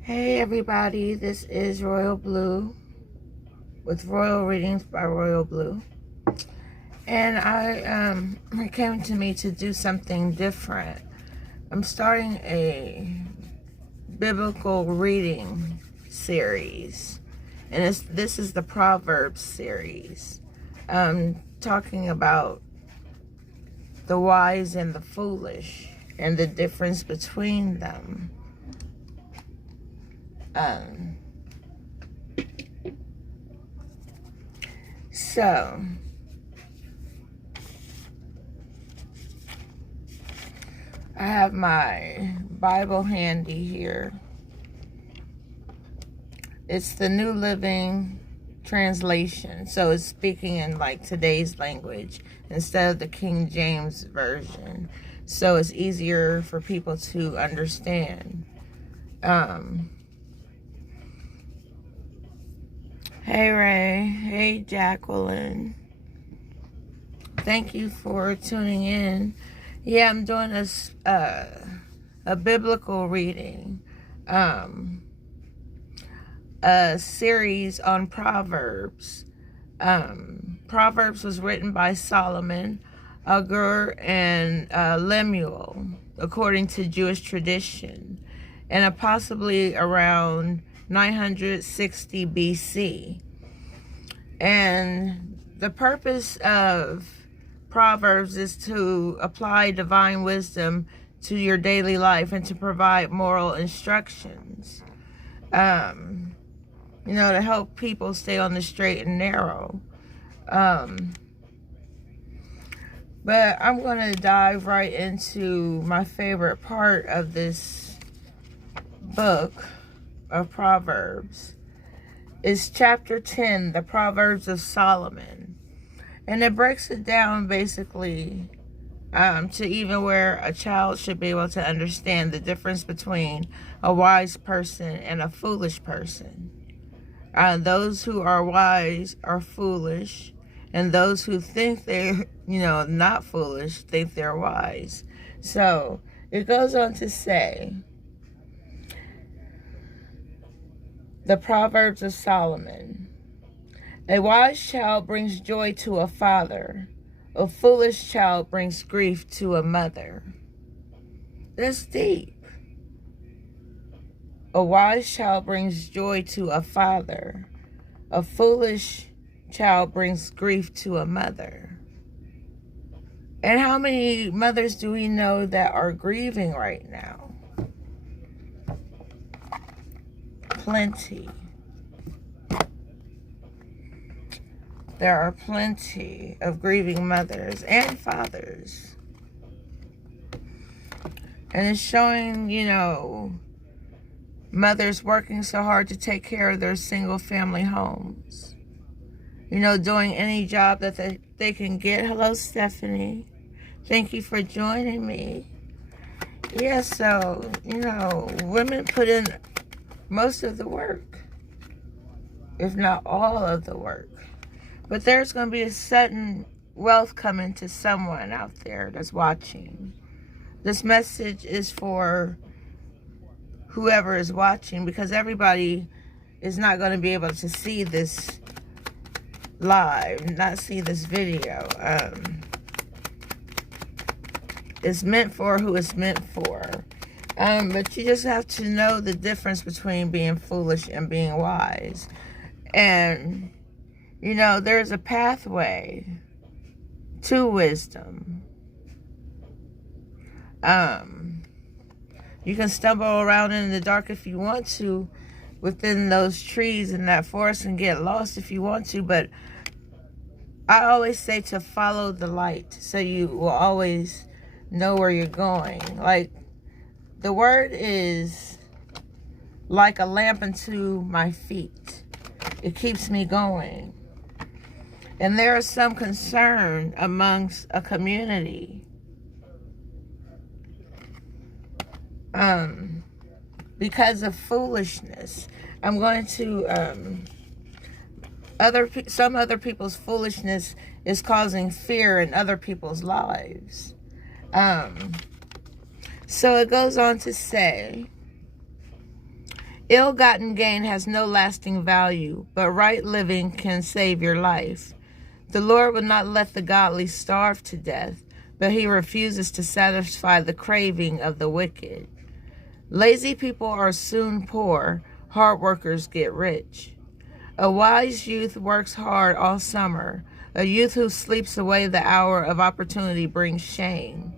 Hey everybody, this is Royal Blue with Royal Readings by Royal Blue. And it came to me to do something different. I'm starting a biblical reading series. And this is the Proverbs series. Talking about the wise and the foolish and the difference between them. So I have my Bible handy here. It's the New Living Translation, so it's speaking in like today's language instead of the King James Version, so it's easier for people to understand. Hey Ray, hey Jacqueline, thank you for tuning in. Yeah, I'm doing a biblical reading, a series on Proverbs. Proverbs was written by Solomon, Agur, and Lemuel, according to Jewish tradition, and possibly around 960 BC. And the purpose of Proverbs is to apply divine wisdom to your daily life and to provide moral instructions. To help people stay on the straight and narrow. But I'm going to dive right into my favorite part of this book of Proverbs. It's chapter 10, the Proverbs of Solomon. And it breaks it down basically to even where a child should be able to understand the difference between a wise person and a foolish person. Those who are wise are foolish, and those who think they're, not foolish think they're wise. So it goes on to say, the Proverbs of Solomon. A wise child brings joy to a father. A foolish child brings grief to a mother. That's deep. A wise child brings joy to a father. A foolish child brings grief to a mother. And how many mothers do we know that are grieving right now? Plenty. There are plenty of grieving mothers and fathers. And it's showing, mothers working so hard to take care of their single family homes. Doing any job that they can get. Hello, Stephanie. Thank you for joining me. Yeah, so, women put in most of the work, if not all of the work. But there's going to be a sudden wealth coming to someone out there that's watching. This message is for whoever is watching, because everybody is not going to be able to see this live, not see this video. It's meant for who it's meant for. But you just have to know the difference between being foolish and being wise. And, there's a pathway to wisdom. You can stumble around in the dark if you want to within those trees in that forest and get lost if you want to. But I always say to follow the light so you will always know where you're going. Like, the word is like a lamp unto my feet. It keeps me going. And there is some concern amongst a community because of foolishness. I'm going to some other people's foolishness is causing fear in other people's lives. So it goes on to say, ill-gotten gain has no lasting value, but right living can save your life. The Lord will not let the godly starve to death, but he refuses to satisfy the craving of the wicked. Lazy people are soon poor, hard workers get rich. A wise youth works hard all summer. A youth who sleeps away the hour of opportunity brings shame.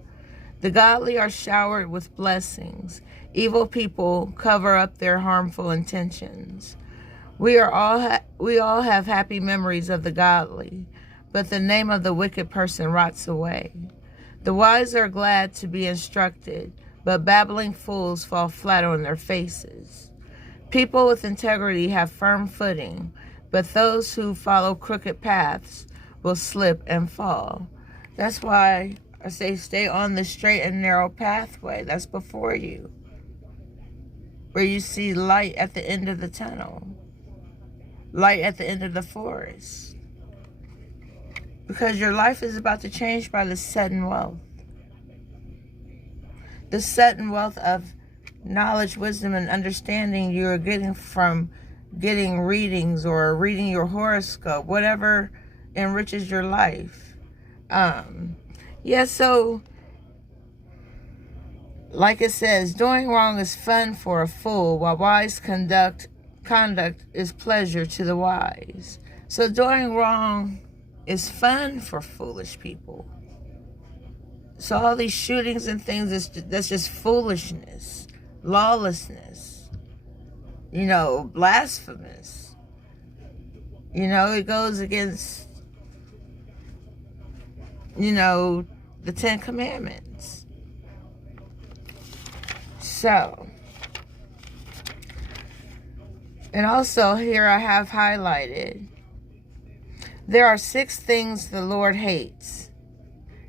The godly are showered with blessings. Evil people cover up their harmful intentions. We all have happy memories of the godly, but the name of the wicked person rots away. The wise are glad to be instructed, but babbling fools fall flat on their faces. People with integrity have firm footing, but those who follow crooked paths will slip and fall. That's why I say stay on the straight and narrow pathway that's before you, where you see light at the end of the tunnel, light at the end of the forest. Because your life is about to change by the sudden wealth. The sudden wealth of knowledge, wisdom, and understanding you're getting from getting readings or reading your horoscope, whatever enriches your life. So like it says, doing wrong is fun for a fool, while wise conduct is pleasure to the wise. So doing wrong is fun for foolish people. So all these shootings and things, that's just foolishness, lawlessness, blasphemous. It goes against, the 10 Commandments. So, and also here I have highlighted, there are 6 things the Lord hates.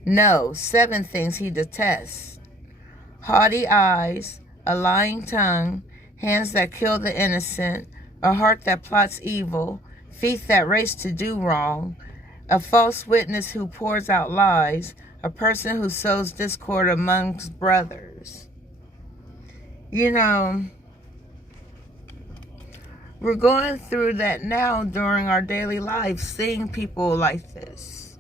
No, 7 things he detests. Haughty eyes, a lying tongue, hands that kill the innocent, a heart that plots evil, feet that race to do wrong, a false witness who pours out lies, a person who sows discord amongst brothers. We're going through that now during our daily life, seeing people like this.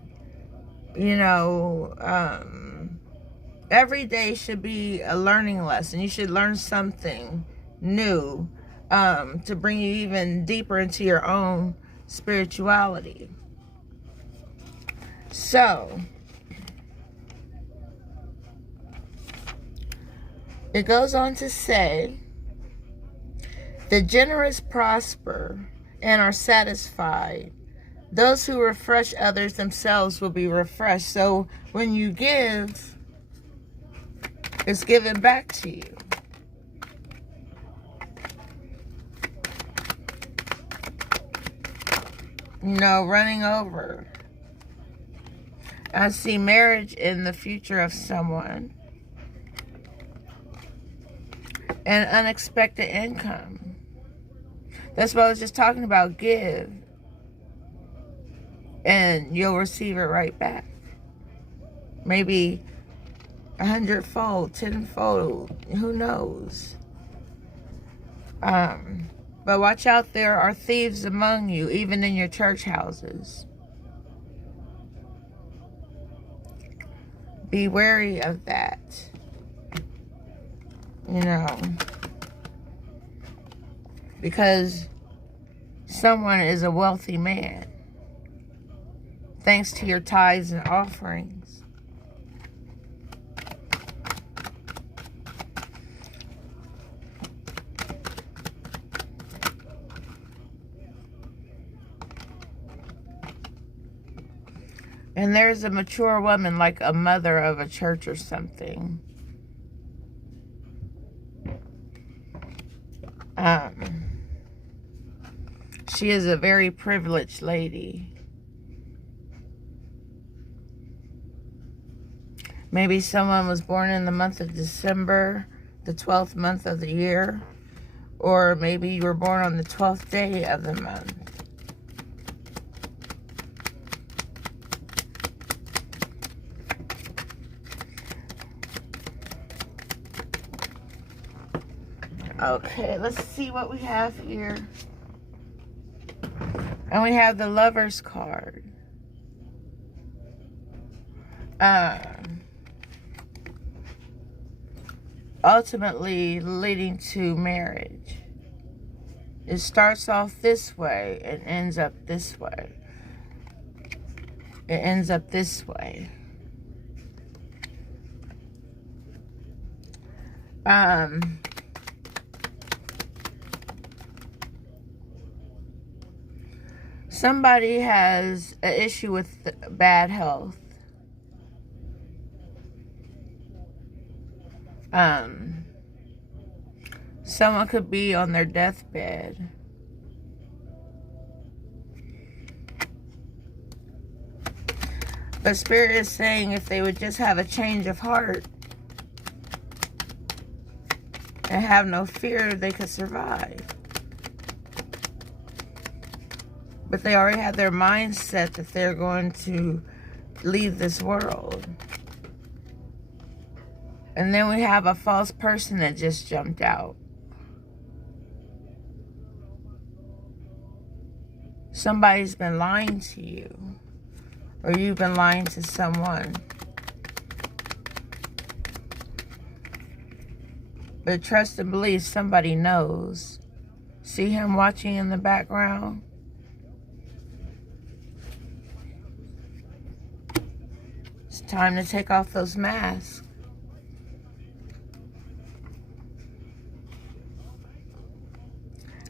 Every day should be a learning lesson. You should learn something new to bring you even deeper into your own spirituality. So, it goes on to say, the generous prosper and are satisfied. Those who refresh others themselves will be refreshed. So when you give, it's given back to you. Running over. I see marriage in the future of someone. And unexpected income. That's what I was just talking about. Give. And you'll receive it right back. Maybe 100-fold, 10-fold. Who knows? But watch out, there are thieves among you, even in your church houses. Be wary of that. Because someone is a wealthy man, thanks to your tithes and offerings. And there's a mature woman, like a mother of a church or something. She is a very privileged lady. Maybe someone was born in the month of December, the 12th month of the year. Or maybe you were born on the 12th day of the month. Okay, let's see what we have here. And we have the Lover's card. Ultimately leading to marriage. It starts off this way and ends up this way. It ends up this way. Somebody has an issue with bad health. Someone could be on their deathbed. But Spirit is saying if they would just have a change of heart and have no fear, they could survive. But they already have their mindset that they're going to leave this world. And then we have a false person that just jumped out. Somebody's been lying to you. Or you've been lying to someone. But trust and believe somebody knows. See him watching in the background? It's time to take off those masks.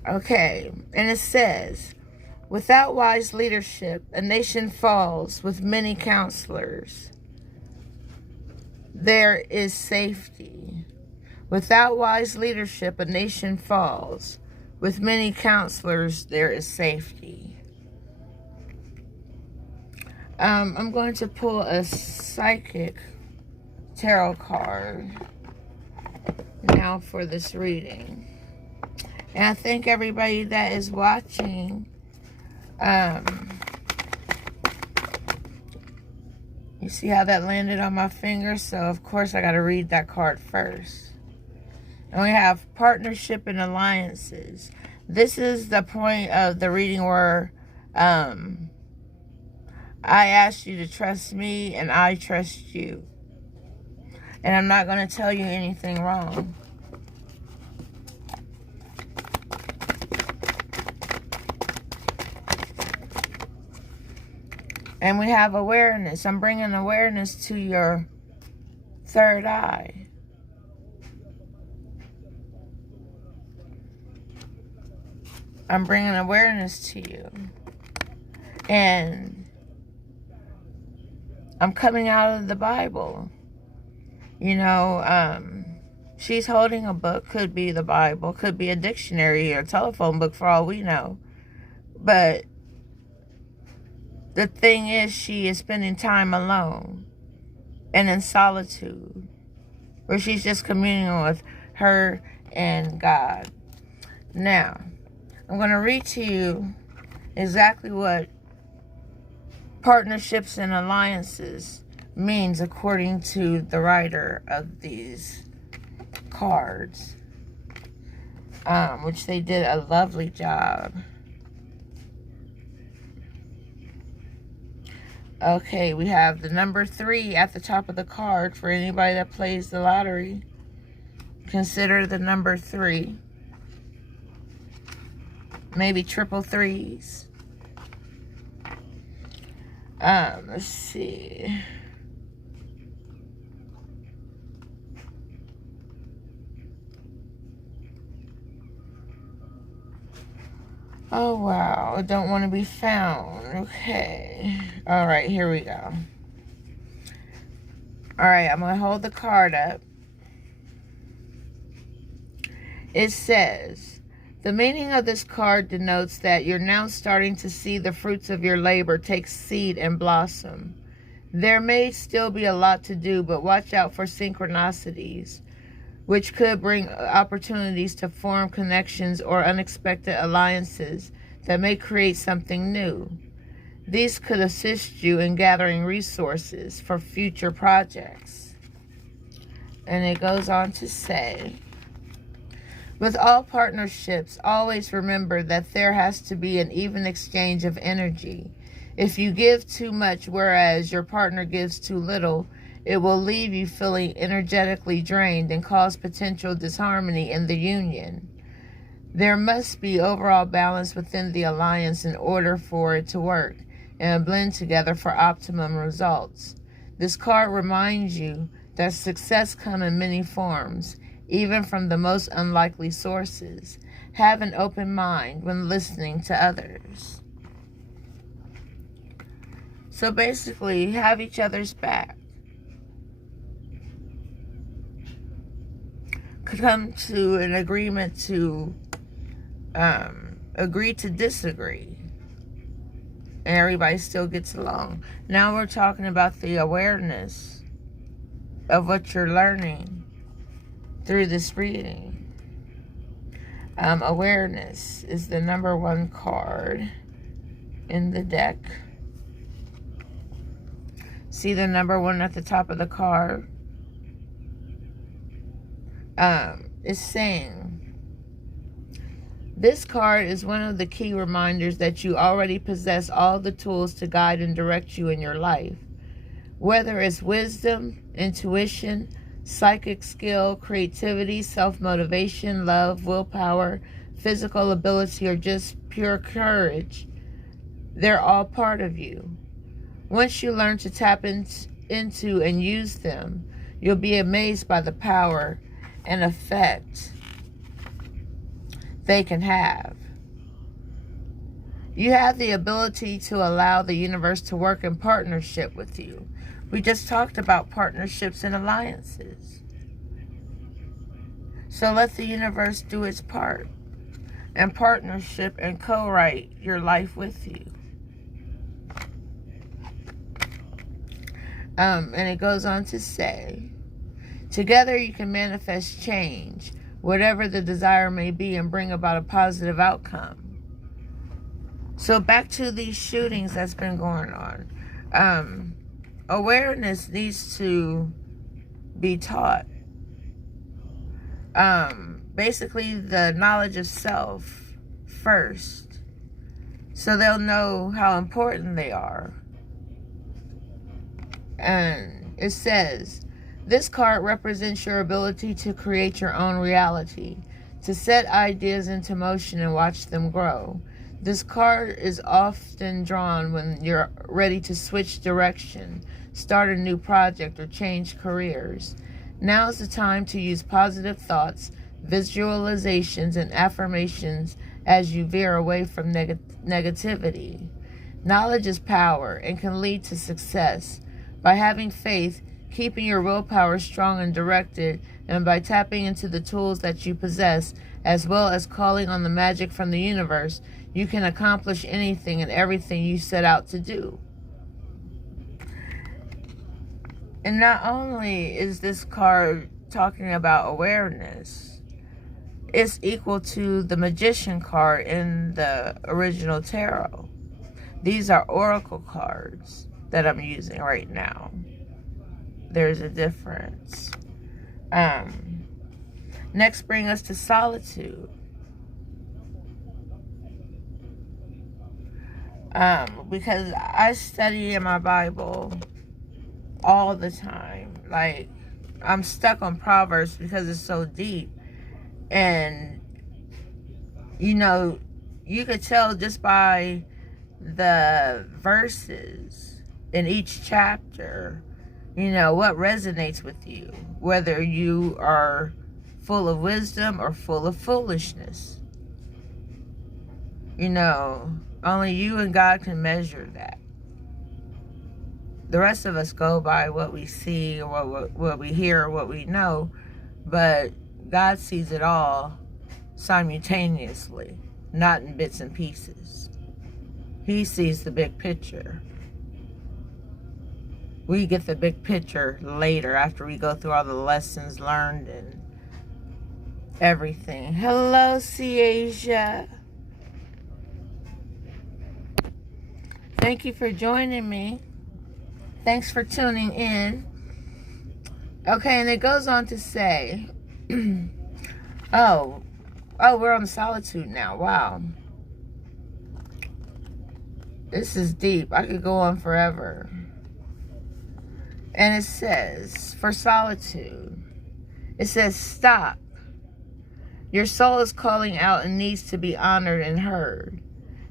Okay, and it says, without wise leadership, a nation falls with many counselors. There is safety. Without wise leadership, a nation falls. With many counselors, there is safety. I'm going to pull a psychic tarot card now for this reading. And I thank everybody that is watching. You see how that landed on my finger? So, of course, I got to read that card first. And we have partnership and alliances. This is the point of the reading where I ask you to trust me and I trust you. And I'm not going to tell you anything wrong. And we have awareness. I'm bringing awareness to your third eye. I'm bringing awareness to you. And I'm coming out of the Bible. You know, she's holding a book. Could be the Bible. Could be a dictionary or a telephone book for all we know. But the thing is, she is spending time alone and in solitude, where she's just communing with her and God. Now, I'm going to read to you exactly what partnerships and alliances means according to the writer of these cards, which they did a lovely job. Okay, we have the number 3 at the top of the card for anybody that plays the lottery. Consider the number 3. Maybe triple threes. Let's see. Oh, wow. It don't want to be found. Okay. All right, here we go. All right, I'm going to hold the card up. It says, the meaning of this card denotes that you're now starting to see the fruits of your labor take seed and blossom. There may still be a lot to do, but watch out for synchronicities, which could bring opportunities to form connections or unexpected alliances that may create something new. These could assist you in gathering resources for future projects. And it goes on to say, With all partnerships, always remember that there has to be an even exchange of energy. If you give too much, whereas your partner gives too little, it will leave you feeling energetically drained and cause potential disharmony in the union. There must be overall balance within the alliance in order for it to work and blend together for optimum results. This card reminds you that success comes in many forms, even from the most unlikely sources. Have an open mind when listening to others. So basically, have each other's back. Come to an agreement to agree to disagree. And everybody still gets along. Now we're talking about the awareness of what you're learning through this reading. Awareness is the number one card in the deck. See the number one at the top of the card? It's saying, this card is one of the key reminders that you already possess all the tools to guide and direct you in your life. Whether it's wisdom, intuition, psychic skill, creativity, self-motivation, love, willpower, physical ability, or just pure courage, they're all part of you. Once you learn to tap into and use them, you'll be amazed by the power and effect they can have. You have the ability to allow the universe to work in partnership with you. We just talked about partnerships and alliances. So let the universe do its part and partnership and co-write your life with you. And it goes on to say, together you can manifest change, whatever the desire may be, and bring about a positive outcome. So back to these shootings that's been going on. Awareness needs to be taught. Basically, the knowledge of self first, so they'll know how important they are. And it says, this card represents your ability to create your own reality, to set ideas into motion and watch them grow. This card is often drawn when you're ready to switch direction, start a new project, or change careers. Now is the time to use positive thoughts, visualizations, and affirmations as you veer away from negativity. Knowledge is power and can lead to success. By having faith, keeping your willpower strong and directed, and by tapping into the tools that you possess, as well as calling on the magic from the universe, you can accomplish anything and everything you set out to do. And not only is this card talking about awareness, it's equal to the Magician card in the original tarot. These are oracle cards that I'm using right now. There's a difference. Next, bring us to solitude. Because I study in my Bible all the time. Like, I'm stuck on Proverbs because it's so deep. And, you could tell just by the verses in each chapter, what resonates with you, whether you are full of wisdom or full of foolishness. Only you and God can measure that. The rest of us go by what we see or what we hear or what we know, but God sees it all simultaneously, not in bits and pieces. He sees the big picture. We get the big picture later after we go through all the lessons learned and everything. Hello, Ciasia. Thank you for joining me. Thanks for tuning in. Okay, and it goes on to say, Oh, we're on solitude now. Wow. This is deep. I could go on forever. And it says, for solitude, it says, stop. Your soul is calling out and needs to be honored and heard.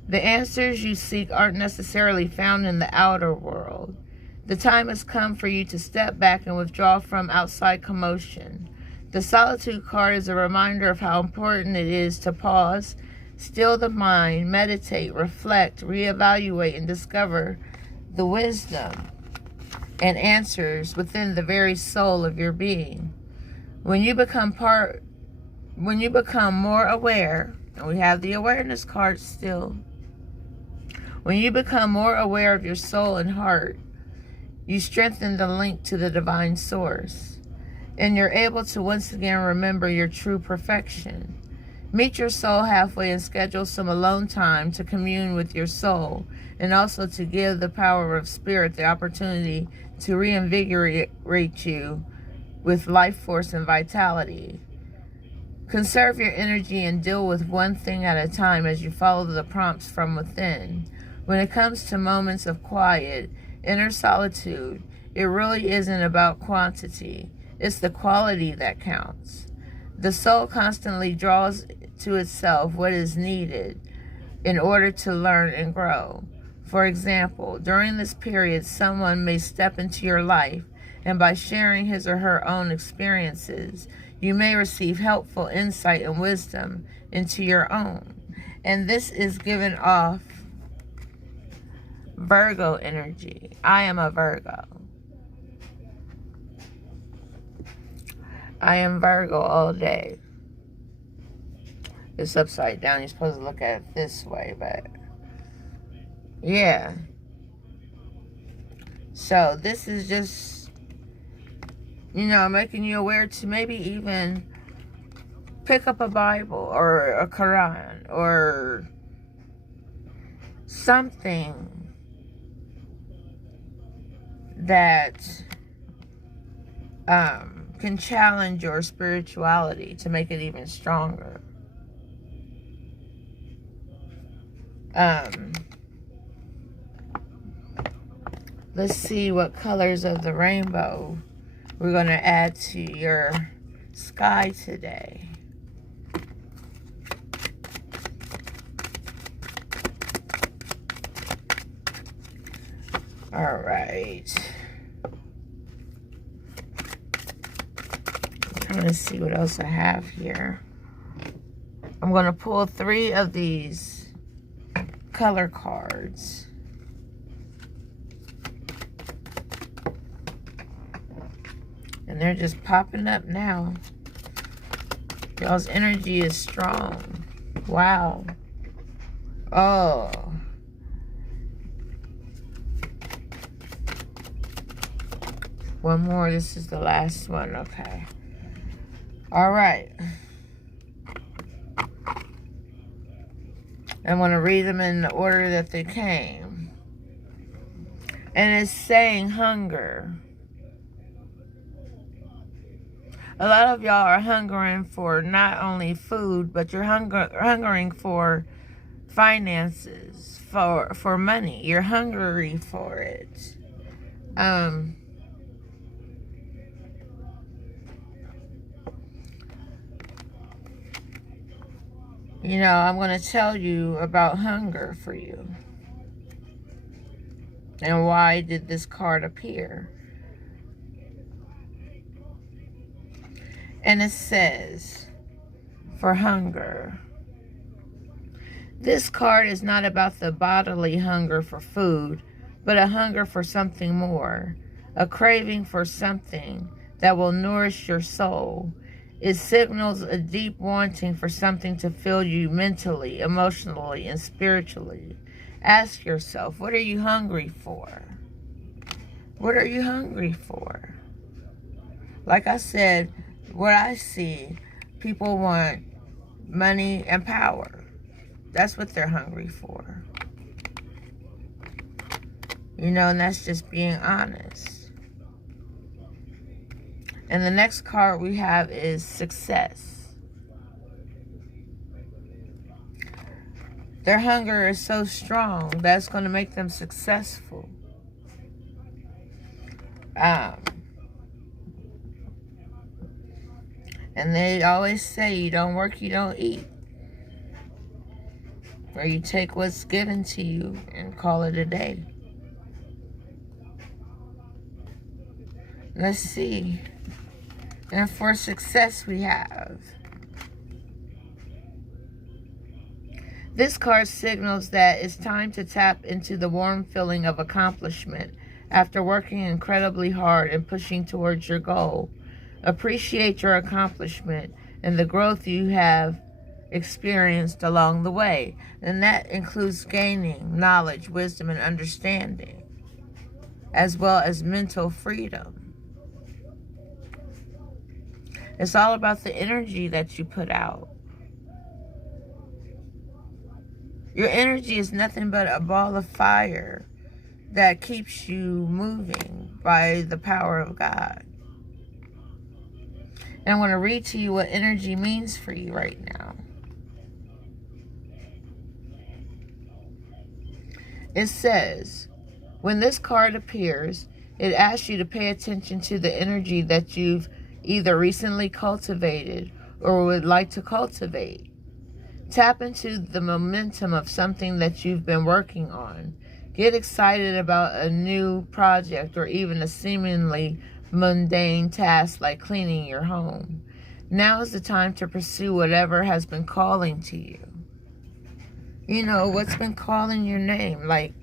The answers you seek aren't necessarily found in the outer world. The time has come for you to step back and withdraw from outside commotion. The solitude card is a reminder of how important it is to pause, still the mind, meditate, reflect, reevaluate, and discover the wisdom and answers within the very soul of your being. When you become more aware, and we have the awareness card still, when you become more aware of your soul and heart, you strengthen the link to the divine source, and you're able to once again remember your true perfection. Meet your soul halfway and schedule some alone time to commune with your soul, and also to give the power of spirit the opportunity to reinvigorate you with life force and vitality. Conserve your energy and deal with one thing at a time as you follow the prompts from within. When it comes to moments of quiet, inner solitude, it really isn't about quantity. It's the quality that counts. The soul constantly draws to itself what is needed in order to learn and grow. For example, during this period, someone may step into your life, and by sharing his or her own experiences, you may receive helpful insight and wisdom into your own. And this is given off Virgo energy. I am a Virgo. I am Virgo all day. It's upside down. You're supposed to look at it this way, but yeah. So this is just, making you aware to maybe even pick up a Bible or a Quran or something that can challenge your spirituality to make it even stronger. Let's see what colors of the rainbow we're going to add to your sky today. All right. I'm trying to see what else I have here. I'm going to pull 3 of these color cards. And they're just popping up now. Y'all's energy is strong. Wow. Oh. One more. This is the last one. Okay. All right. I'm going to read them in the order that they came. And it's saying hunger. A lot of y'all are hungering for not only food, but you're hungering for finances, for money. You're hungry for it. I'm going to tell you about hunger for you. And why did this card appear? And it says, for hunger. This card is not about the bodily hunger for food, but a hunger for something more, a craving for something that will nourish your soul. It signals a deep wanting for something to fill you mentally, emotionally, and spiritually. Ask yourself, what are you hungry for? What are you hungry for? Like I said, what I see, people want money and power. That's what they're hungry for. And that's just being honest. And the next card we have is success. Their hunger is so strong that's going to make them successful. And they always say, you don't work, you don't eat. Or you take what's given to you and call it a day. Let's see. And for success we have. This card signals that it's time to tap into the warm feeling of accomplishment after working incredibly hard and pushing towards your goal. Appreciate your accomplishment and the growth you have experienced along the way. And that includes gaining knowledge, wisdom, and understanding, as well as mental freedom. It's all about the energy that you put out. Your energy is nothing but a ball of fire that keeps you moving by the power of God. And I want to read to you what energy means for you right now. It says, when this card appears, it asks you to pay attention to the energy that you've either recently cultivated or would like to cultivate. Tap into the momentum of something that you've been working on. Get excited about a new project or even a seemingly mundane task like cleaning your home. Now is the time to pursue whatever has been calling to you. You know, what's been calling your name? Like,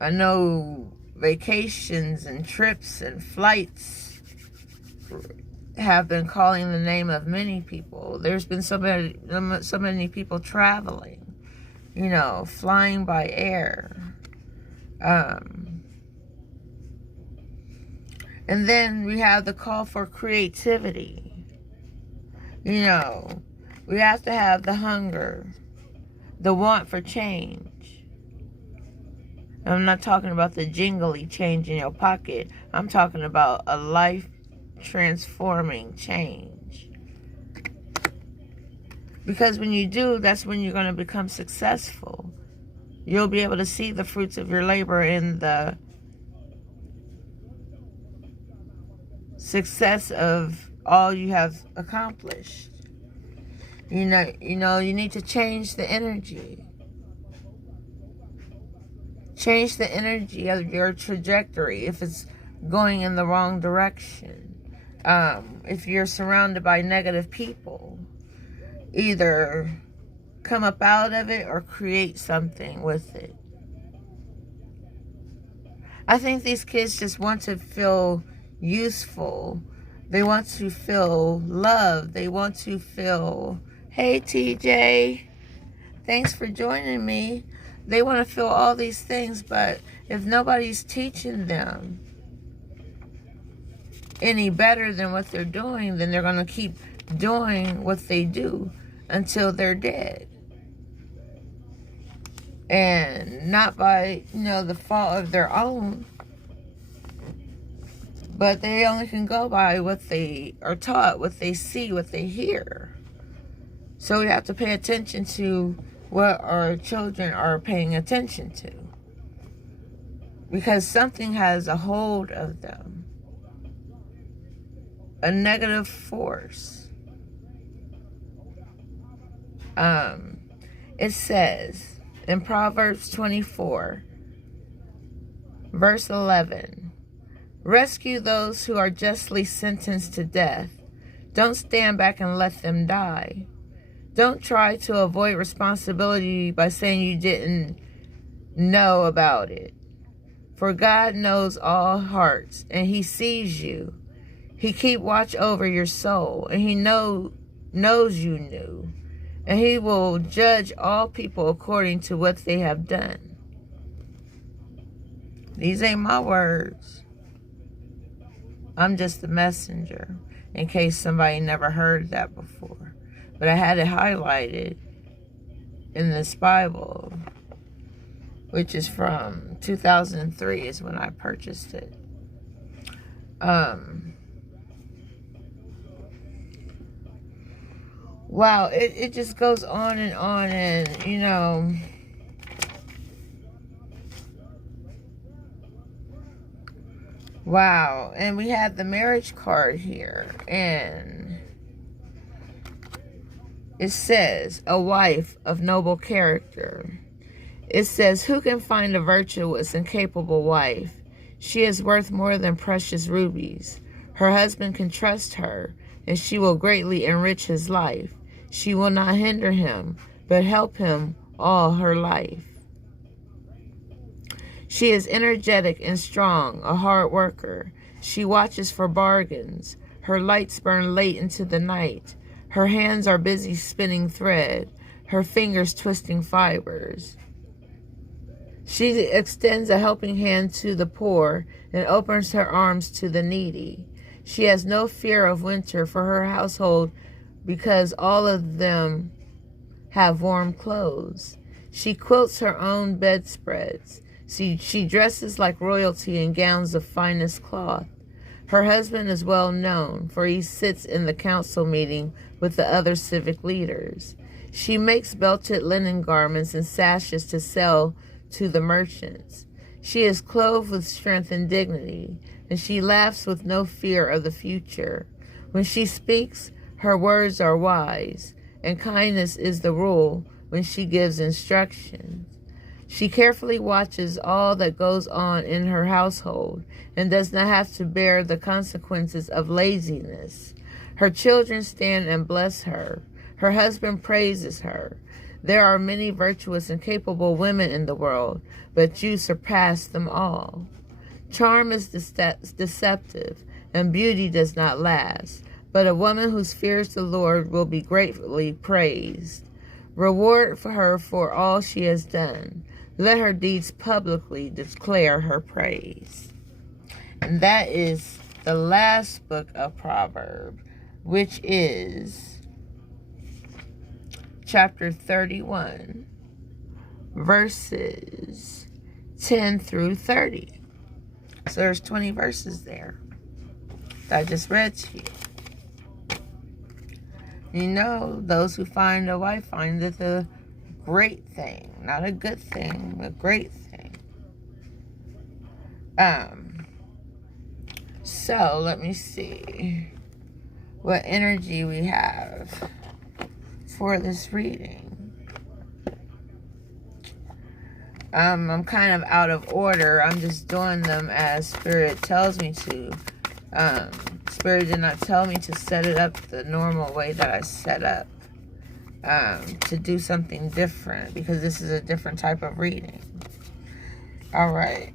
I know vacations and trips and flights have been calling the name of many people. There's been so many people traveling, you know, flying by air. And then we have the call for creativity. You know, we have to have the hunger, the want for change. I'm not talking about the jingly change in your pocket. I'm talking about a life transforming change. Because when you do, that's when you're going to become successful. You'll be able to see the fruits of your labor in the success of all you have accomplished. You know, you need to change the energy. Change the energy of your trajectory if it's going in the wrong direction. If you're surrounded by negative people, either come up out of it or create something with it. I think these kids just want to feel useful. They want to feel loved. They want to feel, hey TJ, thanks for joining me. They want to feel all these things, but if nobody's teaching them any better than what they're doing, then they're going to keep doing what they do until they're dead. And not by, you know, the fault of their own, but they only can go by what they are taught, what they see, what they hear. So we have to pay attention to what our children are paying attention to, because something has a hold of them. A negative force. It says in Proverbs 24, verse 11, rescue those who are justly sentenced to death. Don't stand back and let them die. Don't try to avoid responsibility by saying you didn't know about it. For God knows all hearts, and He sees you. He keep watch over your soul, and He knows you knew. And He will judge all people according to what they have done. These ain't my words. I'm just the messenger, in case somebody never heard that before. But I had it highlighted in this Bible, which is from 2003 is when I purchased it. Wow, it just goes on, and, you know, wow. And we have the marriage card here, and it says, a wife of noble character. It says, who can find a virtuous and capable wife? She is worth more than precious rubies. Her husband can trust her, and she will greatly enrich his life. She will not hinder him, but help him all her life. She is energetic and strong, a hard worker. She watches for bargains. Her lights burn late into the night. Her hands are busy spinning thread, her fingers twisting fibers. She extends a helping hand to the poor and opens her arms to the needy. She has no fear of winter for her household because all of them have warm clothes. She quilts her own bedspreads. She dresses like royalty in gowns of finest cloth. Her husband is well known, for he sits in the council meeting with the other civic leaders. She makes belted linen garments and sashes to sell to the merchants. She is clothed with strength and dignity, and she laughs with no fear of the future. When she speaks, her words are wise, and kindness is the rule when she gives instructions. She carefully watches all that goes on in her household and does not have to bear the consequences of laziness. Her children stand and bless her. Her husband praises her. There are many virtuous and capable women in the world, but you surpass them all. Charm is deceptive, and beauty does not last, but a woman who fears the Lord will be greatly praised. Reward for her for all she has done. Let her deeds publicly declare her praise. And that is the last book of Proverbs, which is chapter 31, verses 10 through 30. So there's 20 verses there that I just read to you. You know, those who find a wife find it a great thing. Not a good thing, a great thing. So let me see what energy we have for this reading. I'm kind of out of order. I'm just doing them as Spirit tells me to. Spirit did not tell me to set it up the normal way that I set up. To do something different, because this is a different type of reading. Alright.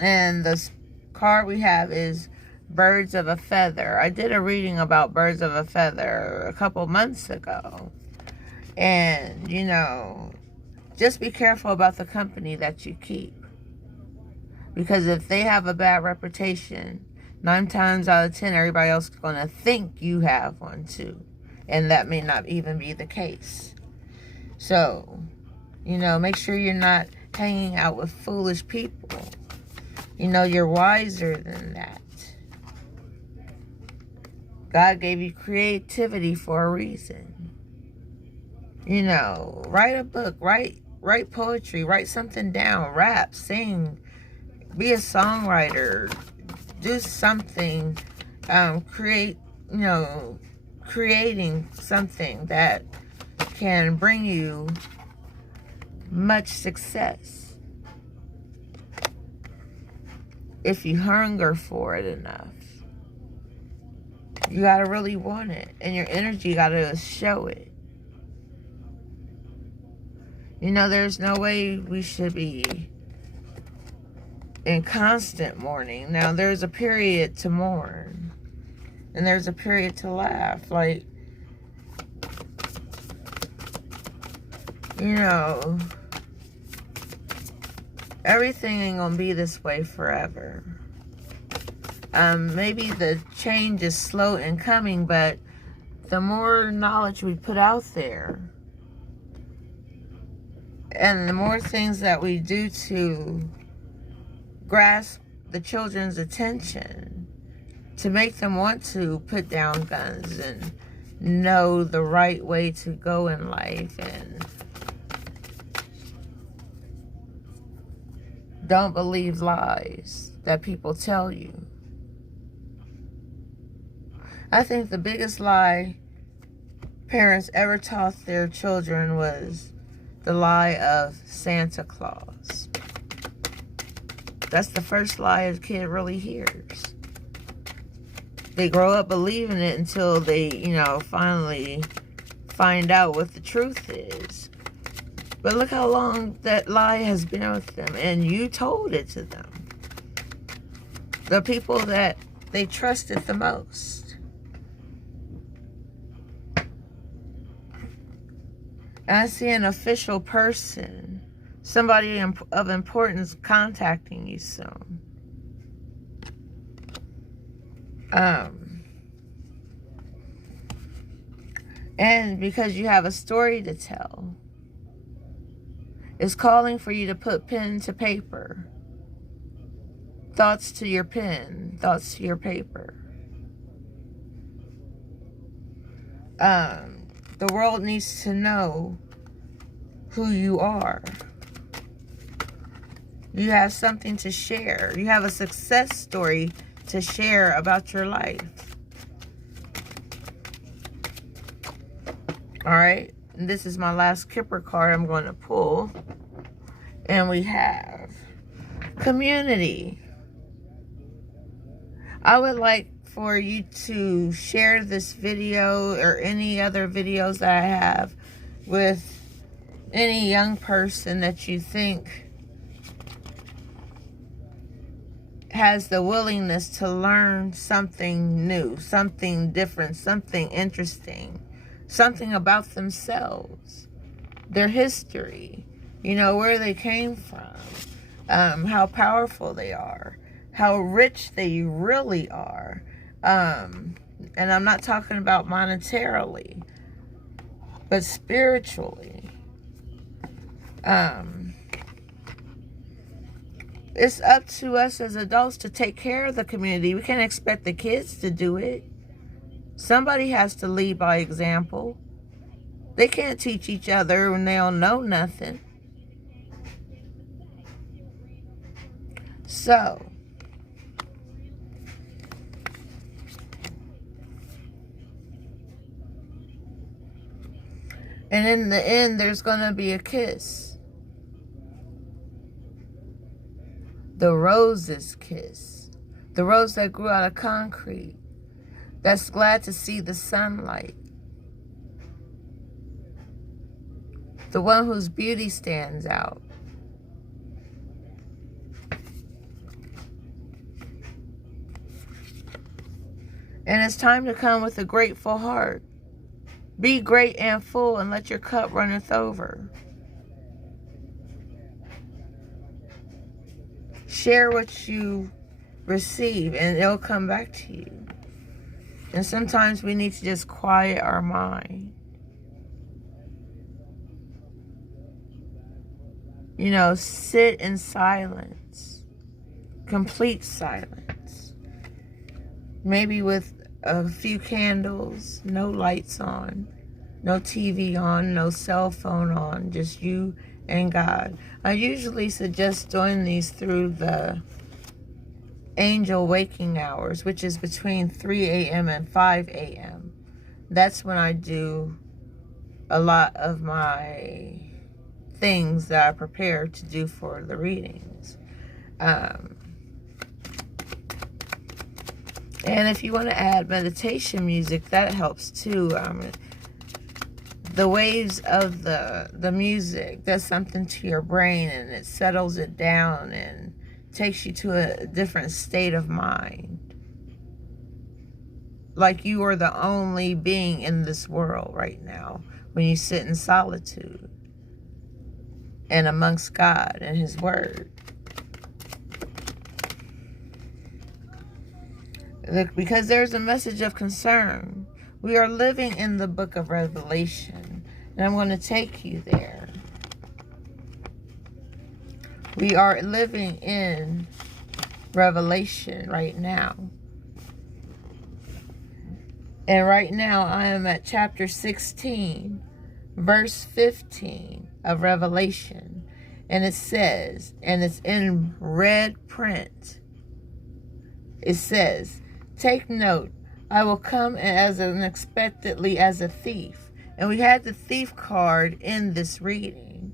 And the card we have is Birds of a Feather. I did a reading about Birds of a Feather a couple months ago. And, you know, just be careful about the company that you keep. Because if they have a bad reputation, 9 times out of 10, everybody else is going to think you have one too. And that may not even be the case. So, you know, make sure you're not hanging out with foolish people. You know, you're wiser than that. God gave you creativity for a reason. You know, write a book, write poetry, write something down, rap, sing, be a songwriter, do something, create, you know, creating something that can bring you much success if you hunger for it enough. You gotta really want it, and your energy gotta show it. You know, there's no way we should be in constant mourning. Now, there's a period to mourn. And there's a period to laugh. Like, you know, everything ain't gonna be this way forever. Maybe the change is slow in coming, but the more knowledge we put out there, and the more things that we do to grasp the children's attention, to make them want to put down guns and know the right way to go in life and don't believe lies that people tell you. I think the biggest lie parents ever taught their children was the lie of Santa Claus. That's the first lie a kid really hears. They grow up believing it until they, finally find out what the truth is. But look how long that lie has been with them, and you told it to them. The people that they trusted the most. And I see an official person, somebody of importance, contacting you soon. And because you have a story to tell, it's calling for you to put pen to paper. Thoughts to your pen, thoughts to your paper. The world needs to know who you are. You have something to share. You have a success story to share about your life. All right. And this is my last Kipper card I'm going to pull. And we have community. I would like for you to share this video or any other videos that I have with any young person that you think has the willingness to learn something new, something different, something interesting, something about themselves, their history, where they came from, how powerful they are, how rich they really are. And I'm not talking about monetarily, but spiritually. It's up to us as adults to take care of the community. We can't expect the kids to do it. Somebody has to lead by example. They can't teach each other when they don't know nothing. So, and in the end, there's going to be a kiss. The rose's kiss. The rose that grew out of concrete. That's glad to see the sunlight. The one whose beauty stands out. And it's time to come with a grateful heart. Be great and full, and let your cup runneth over. Share what you receive, and it'll come back to you. And sometimes we need to just quiet our mind. Sit in silence. Complete silence. Maybe with a few candles, no lights on, no TV on, no cell phone on, just you and God. I usually suggest doing these through the angel waking hours, which is between 3 a.m. and 5 a.m. That's when I do a lot of my things that I prepare to do for the readings. And if you want to add meditation music, that helps too. The waves of the music does something to your brain, and it settles it down and takes you to a different state of mind. Like you are the only being in this world right now when you sit in solitude and amongst God and His Word. Look, because there's a message of concern. We are living in the book of Revelation, and I'm going to take you there. We are living in Revelation right now. And right now I am at chapter 16, verse 15 of Revelation. And it says, and it's in red print, it says, take note, I will come as unexpectedly as a thief. And we had the thief card in this reading.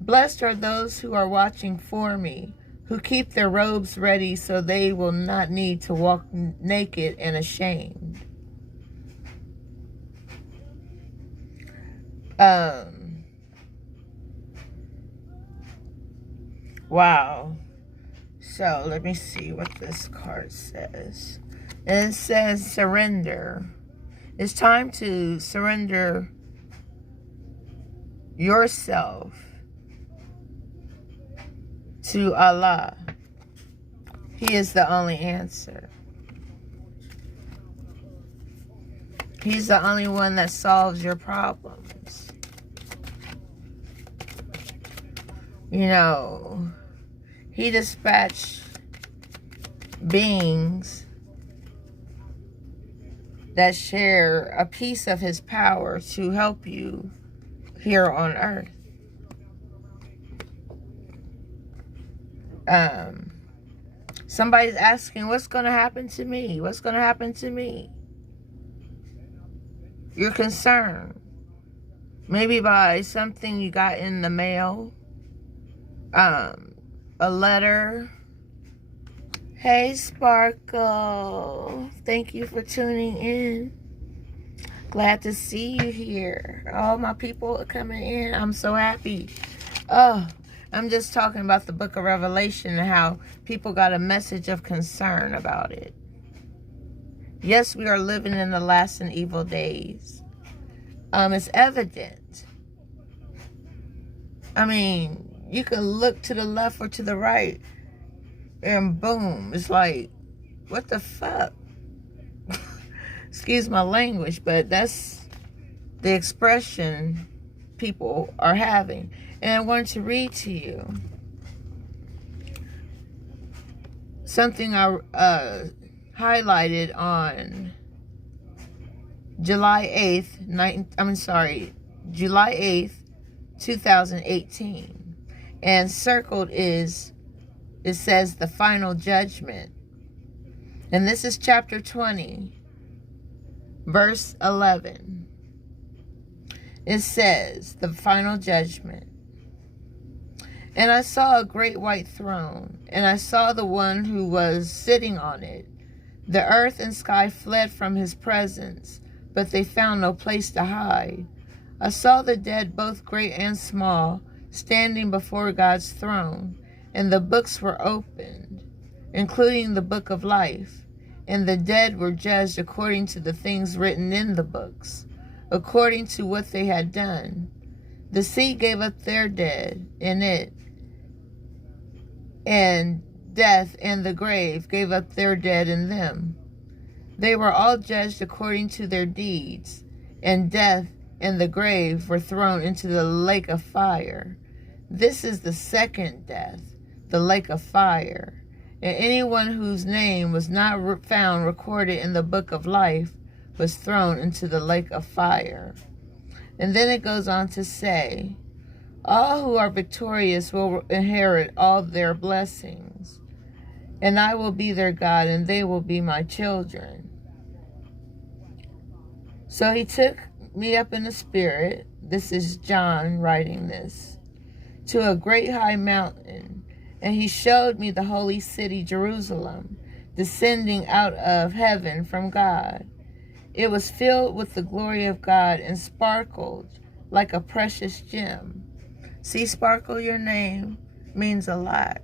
Blessed are those who are watching for me, who keep their robes ready so they will not need to walk naked and ashamed. Wow. So let me see what this card says. And it says surrender. It's time to surrender yourself to Allah. He is the only answer. He's the only one that solves your problems. You know, He dispatched beings that share a piece of His power to help you here on earth. Somebody's asking, what's going to happen to me? What's going to happen to me? You're concerned. Maybe by something you got in the mail. A letter. Hey, Sparkle. Thank you for tuning in. Glad to see you here. All my people are coming in. I'm so happy. Oh, I'm just talking about the book of Revelation and how people got a message of concern about it. Yes, we are living in the last and evil days. It's evident. I mean, you can look to the left or to the right and boom, it's like, what the fuck? Excuse my language, but that's the expression people are having. And I wanted to read to you something I highlighted on July 8th, 2018. And circled is, it says, the final judgment. And this is chapter 20, verse 11. It says, the final judgment. And I saw a great white throne, and I saw the one who was sitting on it. The earth and sky fled from his presence, but they found no place to hide. I saw the dead, both great and small, standing before God's throne, and the books were opened, including the book of life. And the dead were judged according to the things written in the books, according to what they had done. The sea gave up their dead in it, and death and the grave gave up their dead in them. They were all judged according to their deeds, and death and the grave were thrown into the lake of fire. This is the second death, the lake of fire. And anyone whose name was not found recorded in the book of life was thrown into the lake of fire. And then it goes on to say, all who are victorious will inherit all their blessings, and I will be their God, and they will be my children. So he took me up in the spirit, this is John writing this, to a great high mountain, and he showed me the holy city Jerusalem, descending out of heaven from God. It was filled with the glory of God and sparkled like a precious gem. See, Sparkle, your name means a lot.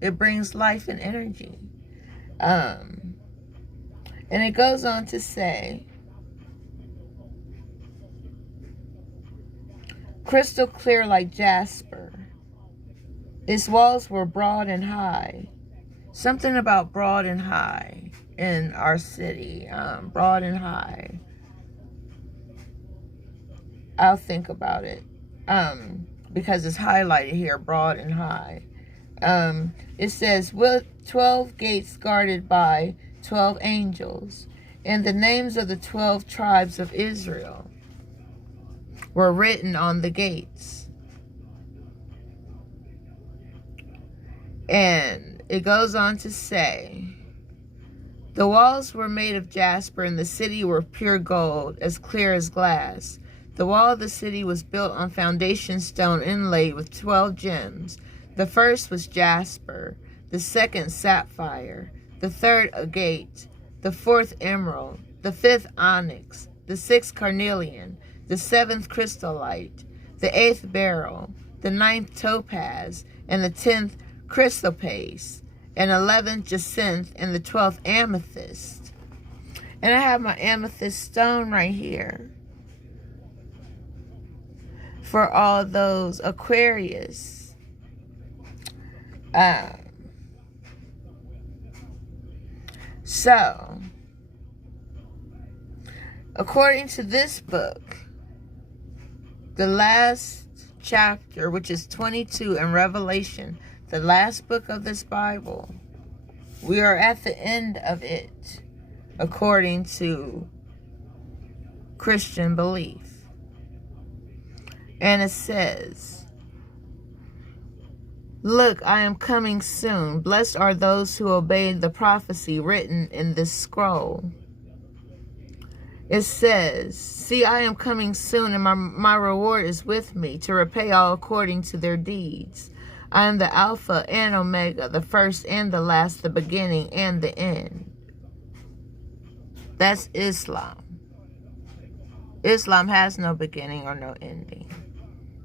It brings life and energy. And it goes on to say, crystal clear like jasper. Its walls were broad and high. Something about broad and high in our city. Broad and high. I'll think about it. Because it's highlighted here, broad and high. It says, with 12 gates guarded by 12 angels, And the names of the 12 tribes of Israel were written on the gates. And it goes on to say, the walls were made of jasper, and the city were pure gold, as clear as glass. The wall of the city was built on foundation stone inlaid with 12 gems. The first was jasper, the second sapphire, the third agate, the fourth emerald, the fifth onyx, the sixth carnelian, the seventh chrysolite, the eighth beryl, the ninth topaz, and the 10th chrysoprase, and 11th jacinth, and the 12th amethyst. And I have my amethyst stone right here for all those Aquarius. So, according to this book, the last chapter, which is 22 in Revelation, the last book of this Bible, we are at the end of it, according to Christian belief. And it says, look, I am coming soon. Blessed are those who obey the prophecy written in this scroll. It says, see, I am coming soon, and my reward is with me to repay all according to their deeds. I am the Alpha and Omega, the first and the last, the beginning and the end. That's Islam. Islam has no beginning or no ending.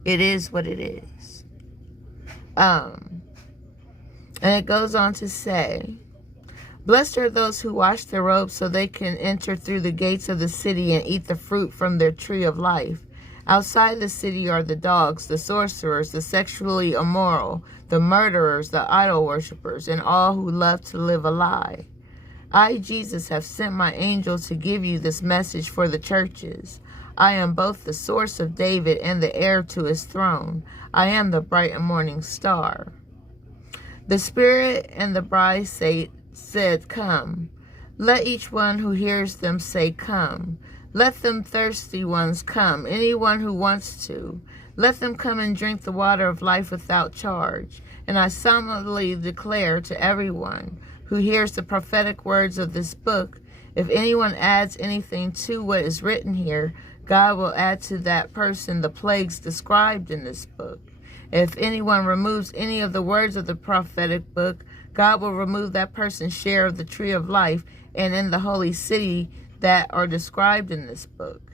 It is what it is. And it goes on to say, blessed are those who wash their robes so they can enter through the gates of the city and eat the fruit from their tree of life. Outside the city are the dogs, the sorcerers, the sexually immoral, the murderers, the idol worshippers, and all who love to live a lie. I, Jesus, have sent my angel to give you this message for the churches. I am both the source of David and the heir to his throne. I am the bright and morning star. The Spirit and the bride said, come. Let each one who hears them say, come. Let them thirsty ones come, anyone who wants to. Let them come and drink the water of life without charge. And I solemnly declare to everyone who hears the prophetic words of this book, if anyone adds anything to what is written here, God will add to that person the plagues described in this book. If anyone removes any of the words of the prophetic book, God will remove that person's share of the tree of life and in the holy city that are described in this book.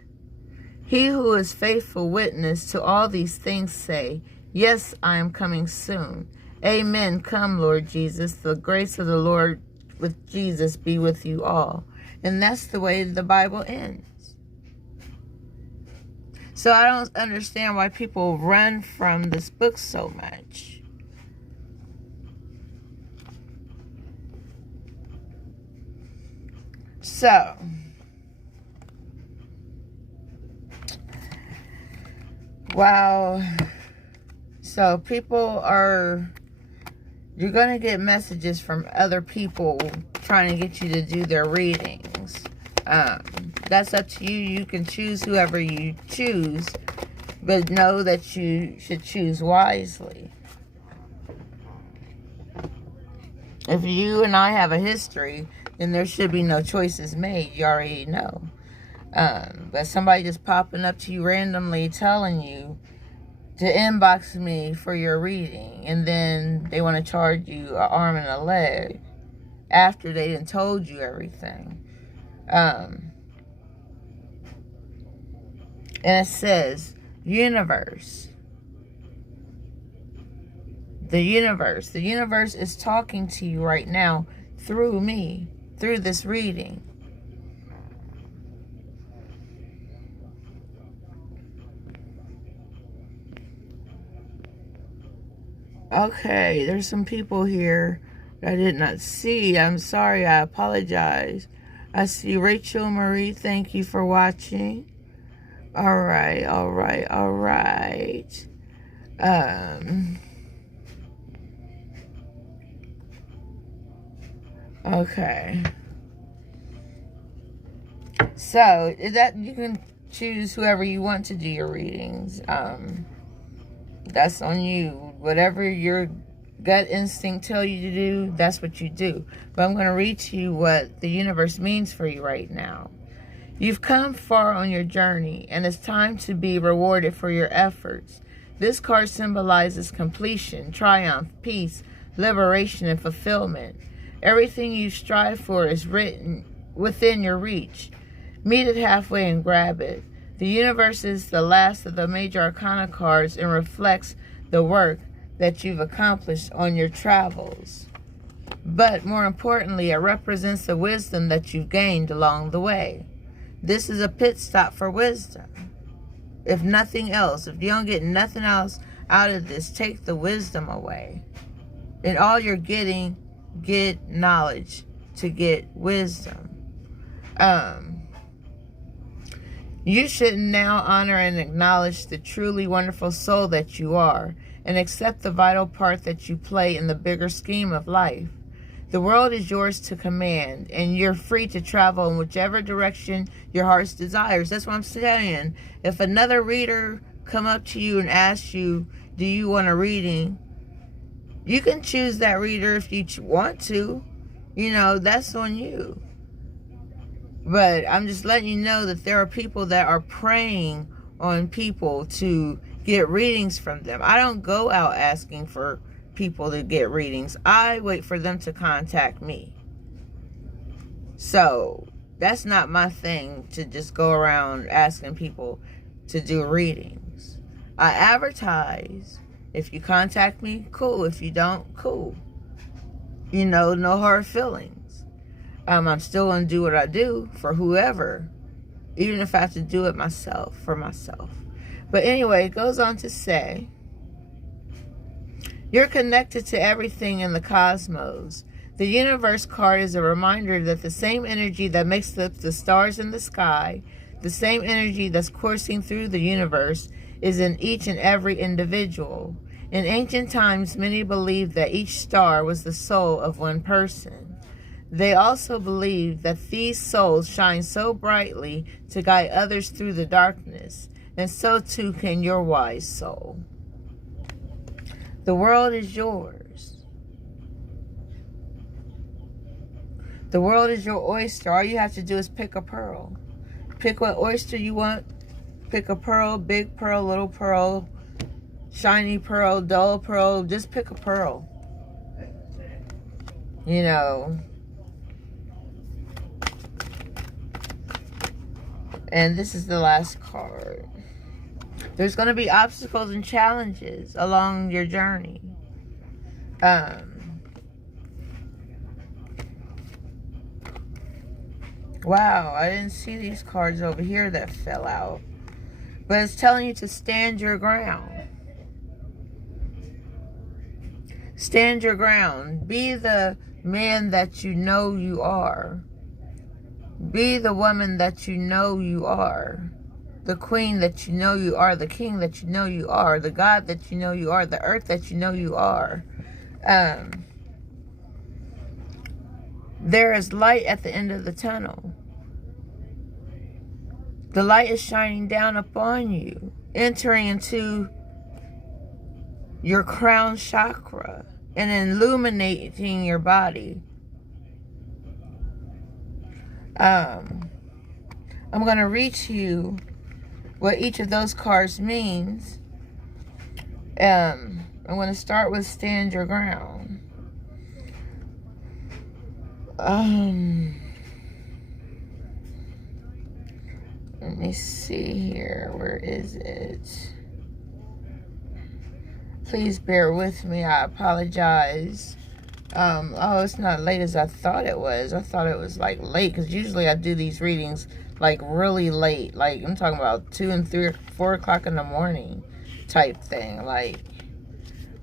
He who is faithful witness to all these things say, yes, I am coming soon. Amen. Come, Lord Jesus. The grace of the Lord with Jesus be with you all. And that's the way the Bible ends. So I don't understand why people run from this book so much. So, wow. So you're going to get messages from other people trying to get you to do their readings. That's up to you. You can choose whoever you choose, but know that you should choose wisely. If you and I have a history, then there should be no choices made. You already know. But somebody just popping up to you randomly telling you to inbox me for your reading, and then they want to charge you an arm and a leg after they done told you everything. And it says, universe. The universe is talking to you right now through me, through this reading. Okay, there's some people here I did not see. I'm sorry, I apologize. I see Rachel Marie, thank you for watching. All right. Okay. So that you can choose whoever you want to do your readings. That's on you. Whatever your gut instinct tell you to do, that's what you do. But I'm going to read to you what the universe means for you right now. You've come far on your journey, and it's time to be rewarded for your efforts. This card symbolizes completion, triumph, peace, liberation, and fulfillment. Everything you strive for is written within your reach. Meet it halfway and grab it. The universe is the last of the major arcana cards and reflects the work that you've accomplished on your travels. But more importantly, it represents the wisdom that you've gained along the way. This is a pit stop for wisdom. If nothing else, if you don't get nothing else out of this, take the wisdom away. In all you're getting, get knowledge to get wisdom. You should now honor and acknowledge the truly wonderful soul that you are, and accept the vital part that you play in the bigger scheme of life. The world is yours to command, and you're free to travel in whichever direction your heart's desires. That's what I'm saying. If another reader come up to you and ask you, do you want a reading? You can choose that reader if you want to. You know, that's on you. But I'm just letting you know that there are people that are preying on people to get readings from them. I don't go out asking for people to get readings. I wait for them to contact me. So that's not my thing, to just go around asking people to do readings. I advertise. If you contact me, cool. If you don't, cool. You know, no hard feelings. I'm still going to do what I do for whoever, even if I have to do it myself, for myself. But anyway, it goes on to say, you're connected to everything in the cosmos. The universe card is a reminder that the same energy that makes up the stars in the sky, the same energy that's coursing through the universe, is in each and every individual. In ancient times, many believed that each star was the soul of one person. They also believed that these souls shine so brightly to guide others through the darkness, and so too can your wise soul. The world is yours. The world is your oyster. All you have to do is pick a pearl. Pick what oyster you want. Pick a pearl, big pearl, little pearl, shiny pearl, dull pearl. Just pick a pearl. You know. And this is the last card. There's going to be obstacles and challenges along your journey. Wow, I didn't see these cards over here that fell out. But it's telling you to stand your ground. Stand your ground. Be the man that you know you are. Be the woman that you know you are. The queen that you know you are. The king that you know you are. The God that you know you are. The earth that you know you are. There is light at the end of the tunnel. The light is shining down upon you, entering into your crown chakra and illuminating your body. I'm going to read to you what each of those cards means. I'm going to start with stand your ground. Let me see here. Where is it? Please bear with me. I apologize. Oh, it's not late as I thought it was. I thought it was like late, because usually I do these readings like really late. Like I'm talking about 2 and 3 or 4 o'clock in the morning type thing. Like,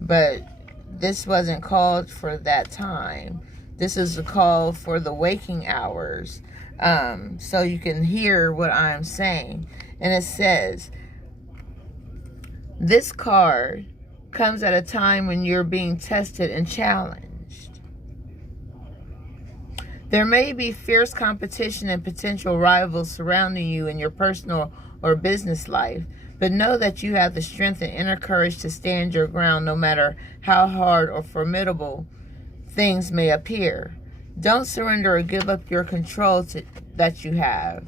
but this wasn't called for that time. This is a call for the waking hours. So you can hear what I'm saying. And it says, this card comes at a time when you're being tested and challenged. There may be fierce competition and potential rivals surrounding you in your personal or business life, but know that you have the strength and inner courage to stand your ground no matter how hard or formidable things may appear. Don't surrender or give up your control that you have.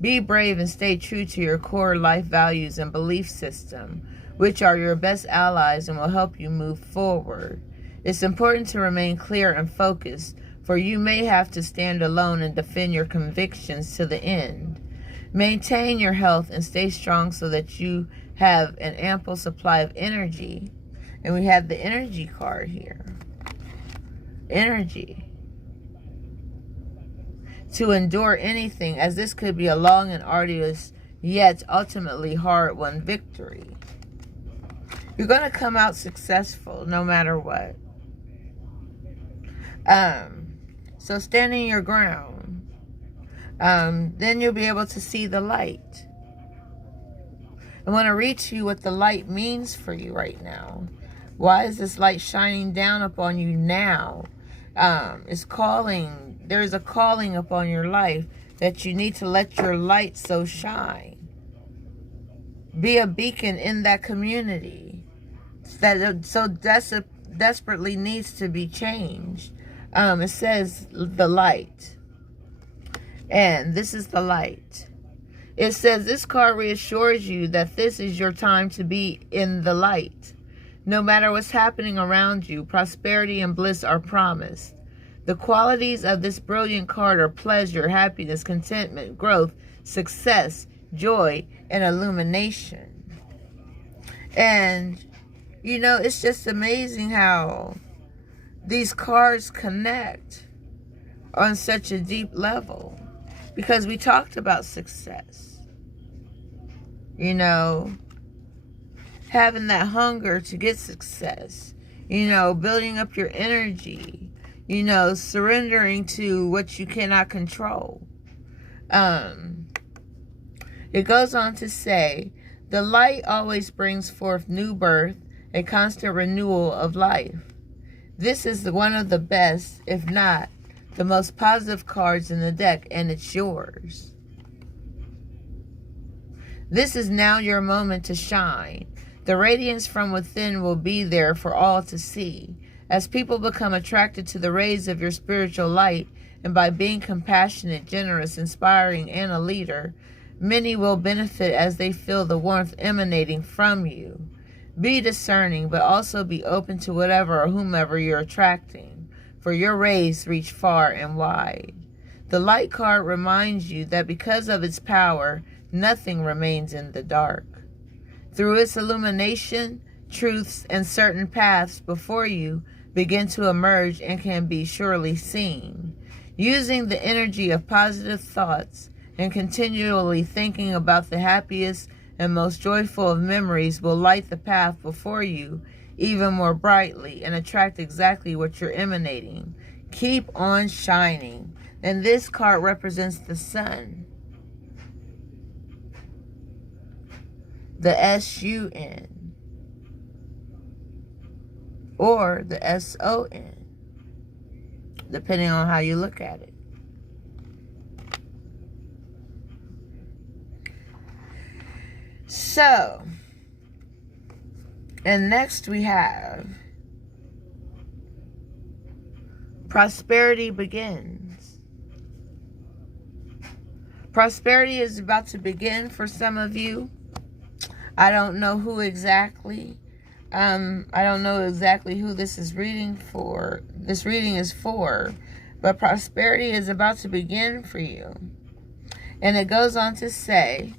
Be brave and stay true to your core life values and belief system, which are your best allies and will help you move forward. It's important to remain clear and focused, for you may have to stand alone and defend your convictions to the end. Maintain your health and stay strong so that you have an ample supply of energy. And we have the energy card here. Energy. To endure anything, as this could be a long and arduous, yet ultimately hard-won victory. You're going to come out successful no matter what. So standing your ground. Then you'll be able to see the light. I want to read to you what the light means for you right now. Why is this light shining down upon you now? It's calling. There's a calling upon your life that you need to let your light so shine. Be a beacon in that community that so desperately needs to be changed. It says the light. And this is the light. It says this card reassures you that this is your time to be in the light. No matter what's happening around you, prosperity and bliss are promised. The qualities of this brilliant card are pleasure, happiness, contentment, growth, success, joy, and illumination. And, you know, it's just amazing how these cards connect on such a deep level. Because we talked about success. You know, having that hunger to get success. You know, building up your energy. You know, surrendering to what you cannot control. It goes on to say, the light always brings forth new birth, a constant renewal of life. This is one of the best, if not the most positive cards in the deck, and it's yours. This is now your moment to shine. The radiance from within will be there for all to see. As people become attracted to the rays of your spiritual light, and by being compassionate, generous, inspiring, and a leader, many will benefit as they feel the warmth emanating from you. Be discerning, but also be open to whatever or whomever you're attracting, for your rays reach far and wide. The light card reminds you that because of its power, nothing remains in the dark. Through its illumination, truths and certain paths before you begin to emerge and can be surely seen. Using the energy of positive thoughts and continually thinking about the happiest and most joyful of memories will light the path before you even more brightly and attract exactly what you're emanating. Keep on shining. And this card represents the sun. The S-U-N. Or the S-O-N. Depending on how you look at it. So, and next we have prosperity begins. Prosperity is about to begin for some of you. I don't know who exactly. I don't know exactly who this is reading for. This reading is for, but prosperity is about to begin for you. And it goes on to say,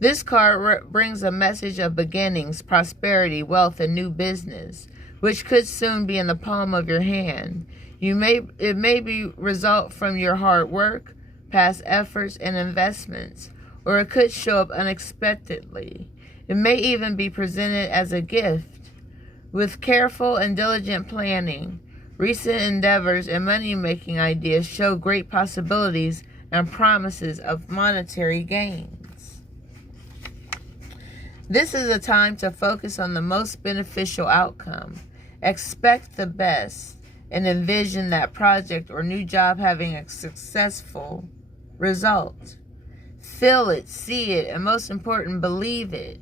this card brings a message of beginnings, prosperity, wealth, and new business, which could soon be in the palm of your hand. It may be result from your hard work, past efforts, and investments, or it could show up unexpectedly. It may even be presented as a gift. With careful and diligent planning, recent endeavors and money-making ideas show great possibilities and promises of monetary gains. This is a time to focus on the most beneficial outcome. Expect the best and envision that project or new job having a successful result. Feel it, see it, and most important, believe it.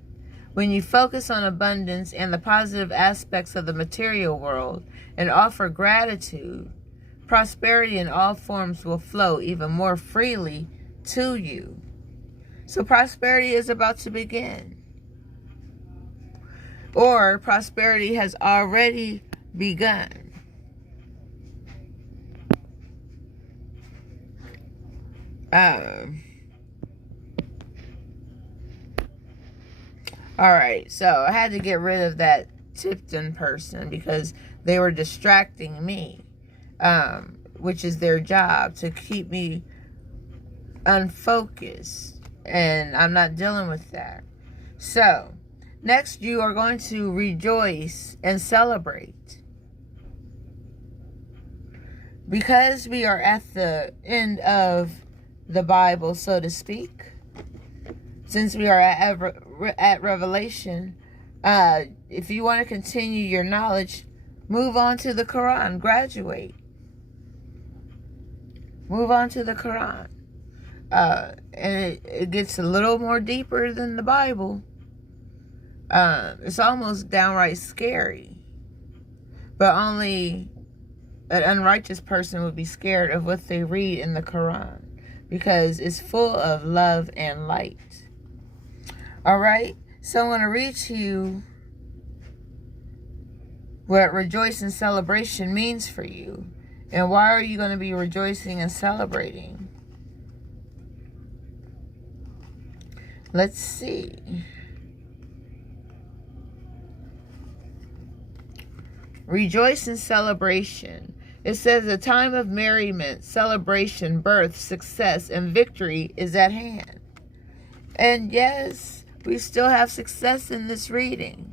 When you focus on abundance and the positive aspects of the material world and offer gratitude, prosperity in all forms will flow even more freely to you. So prosperity is about to begin. Or prosperity has already begun. Alright, so I had to get rid of that Tipton person because they were distracting me, which is their job, to keep me unfocused, and I'm not dealing with that. So, next you are going to rejoice and celebrate. Because we are at the end of the Bible, so to speak, since we are at Revelation, if you want to continue your knowledge, move on to the Quran, graduate. Move on to the Quran. And it gets a little more deeper than the Bible. It's almost downright scary. But only an unrighteous person would be scared of what they read in the Quran, because it's full of love and light. Alright, so I'm going to read to you what rejoice and celebration means for you. And why are you going to be rejoicing and celebrating? Let's see. Rejoice and celebration. It says a time of merriment, celebration, birth, success, and victory is at hand. And yes, we still have success in this reading.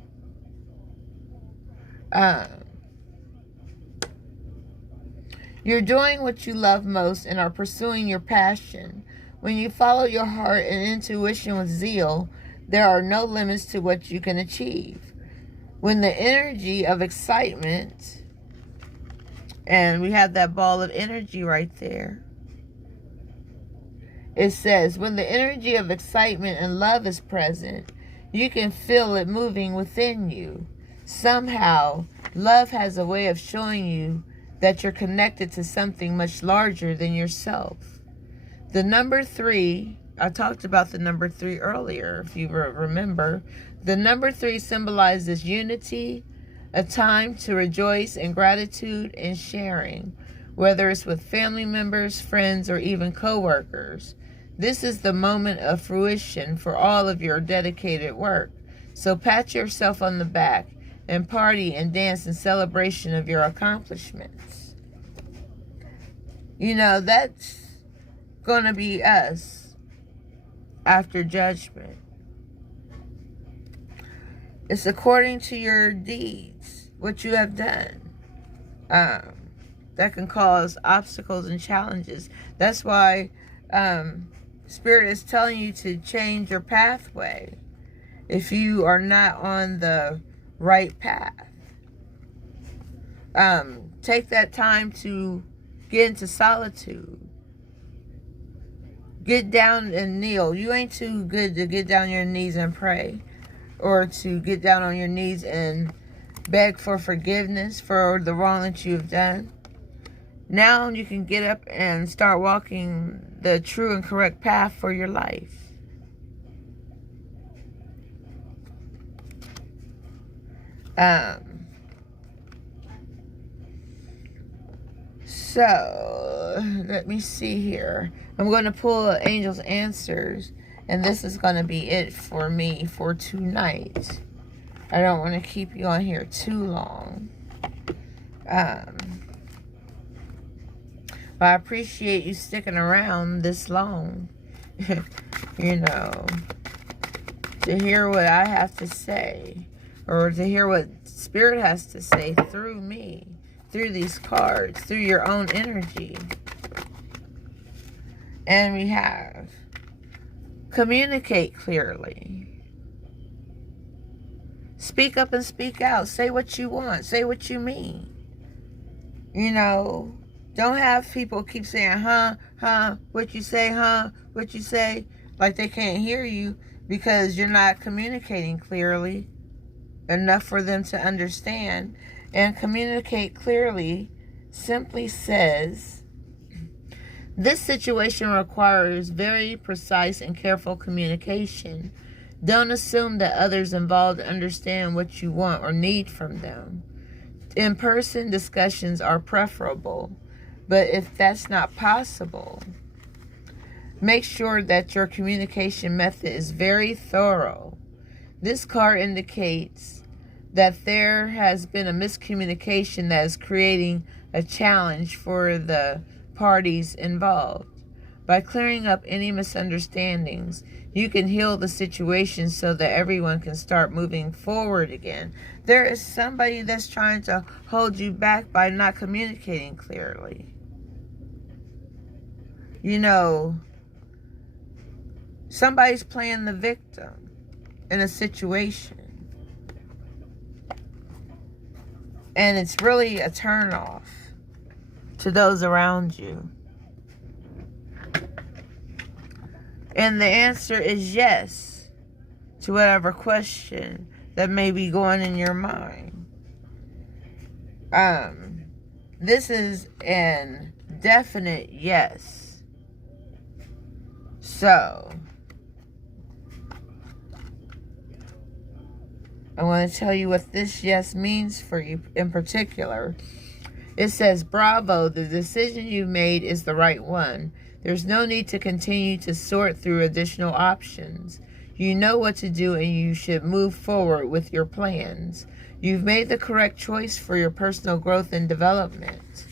You're doing what you love most and are pursuing your passion. When you follow your heart and intuition with zeal, there are no limits to what you can achieve. When the energy of excitement, and we have that ball of energy right there. It says, when the energy of excitement and love is present, you can feel it moving within you. Somehow, love has a way of showing you that you're connected to something much larger than yourself. The number 3, I talked about the number 3 earlier, if you remember. The number 3 symbolizes unity, a time to rejoice in gratitude and sharing, whether it's with family members, friends, or even co-workers. This is the moment of fruition for all of your dedicated work. So pat yourself on the back and party and dance in celebration of your accomplishments. You know, that's going to be us after judgment. It's according to your deeds, what you have done. That can cause obstacles and challenges. That's why Spirit is telling you to change your pathway if you are not on the right path. Take that time to get into solitude. Get down and kneel. You ain't too good to get down on your knees and pray, or to get down on your knees and beg for forgiveness for the wrong that you've done. Now you can get up and start walking the true and correct path for your life. So, let me see here. I'm going to pull Angel's Answers, and this is going to be it for me for tonight. I don't want to keep you on here too long. But I appreciate you sticking around this long, you know, to hear what I have to say, or to hear what Spirit has to say through me, through these cards, through your own energy. And we have communicate clearly. Speak up and speak out. Say what you want. Say what you mean. You know, don't have people keep saying, huh, what you say, what you say, like they can't hear you because you're not communicating clearly enough for them to understand. And communicate clearly simply says, this situation requires very precise and careful communication. Don't assume that others involved understand what you want or need from them. In-person discussions are preferable, but if that's not possible, make sure that your communication method is very thorough. This card indicates that there has been a miscommunication that is creating a challenge for the parties involved. By clearing up any misunderstandings, you can heal the situation so that everyone can start moving forward again. There is somebody that's trying to hold you back by not communicating clearly. You know, somebody's playing the victim in a situation. And it's really a turnoff to those around you. And the answer is yes to whatever question that may be going in your mind. This is an definite yes. So, I want to tell you what this yes means for you in particular. It says, bravo, the decision you made is the right one. There's no need to continue to sort through additional options. You know what to do and you should move forward with your plans. You've made the correct choice for your personal growth and development.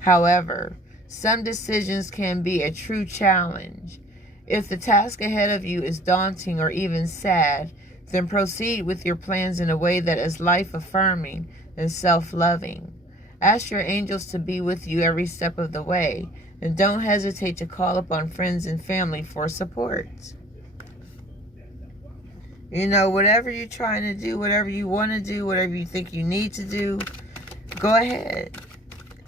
However, some decisions can be a true challenge. If the task ahead of you is daunting or even sad, then proceed with your plans in a way that is life-affirming and self-loving. Ask your angels to be with you every step of the way, and don't hesitate to call upon friends and family for support. You know, whatever you're trying to do, whatever you want to do, whatever you think you need to do, go ahead.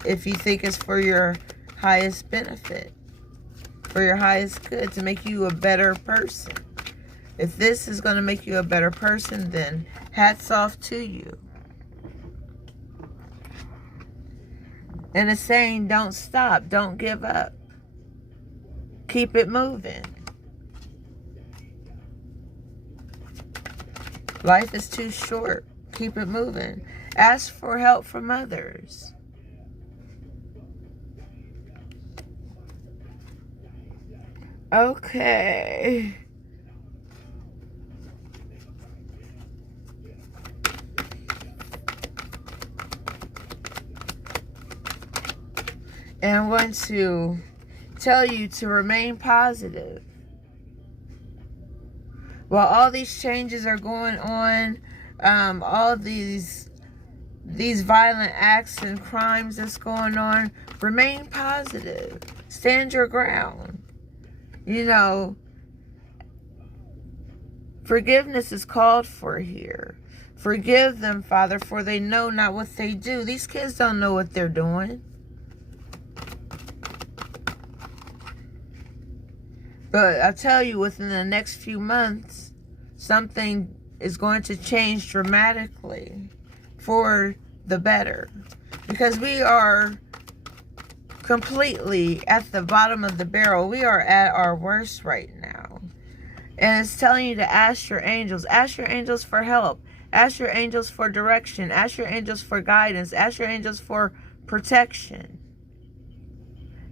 If you think it's for your highest benefit, for your highest good, to make you a better person. If this is going to make you a better person, then hats off to you. And it's saying, don't stop, don't give up. Keep it moving. Life is too short. Keep it moving. Ask for help from others. Okay. And I'm going to tell you to remain positive. While all these changes are going on, all these violent acts and crimes that's going on, remain positive. Stand your ground. You know, forgiveness is called for here. Forgive them, Father, for they know not what they do. These kids don't know what they're doing. But I tell you, within the next few months, something is going to change dramatically for the better. Because we are completely at the bottom of the barrel. We are at our worst right now. And it's telling you to ask your angels. Ask your angels for help. Ask your angels for direction. Ask your angels for guidance. Ask your angels for protection.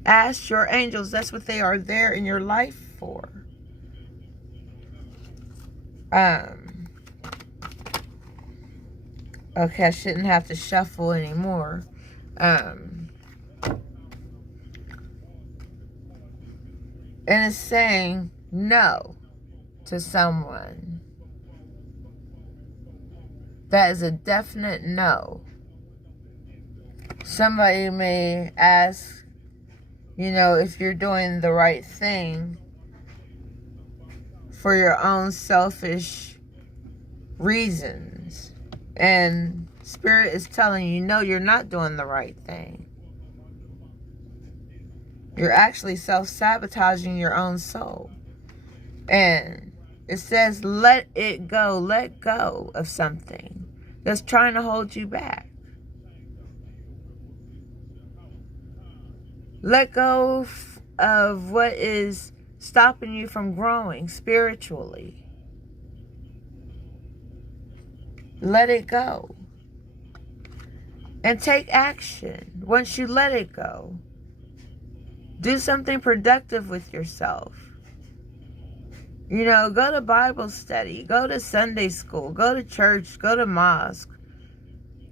Ask your angels. That's what they are there in your life for. Okay, I shouldn't have to shuffle anymore. And it's saying no to someone. That is a definite no. Somebody may ask, you know, if you're doing the right thing for your own selfish reasons. And Spirit is telling you, no, you're not doing the right thing. You're actually self-sabotaging your own soul. And it says, let it go. Let go of something that's trying to hold you back. Let go of what is stopping you from growing spiritually. Let it go. And take action once you let it go. Do something productive with yourself. You know, go to Bible study, go to Sunday school, go to church, go to mosque,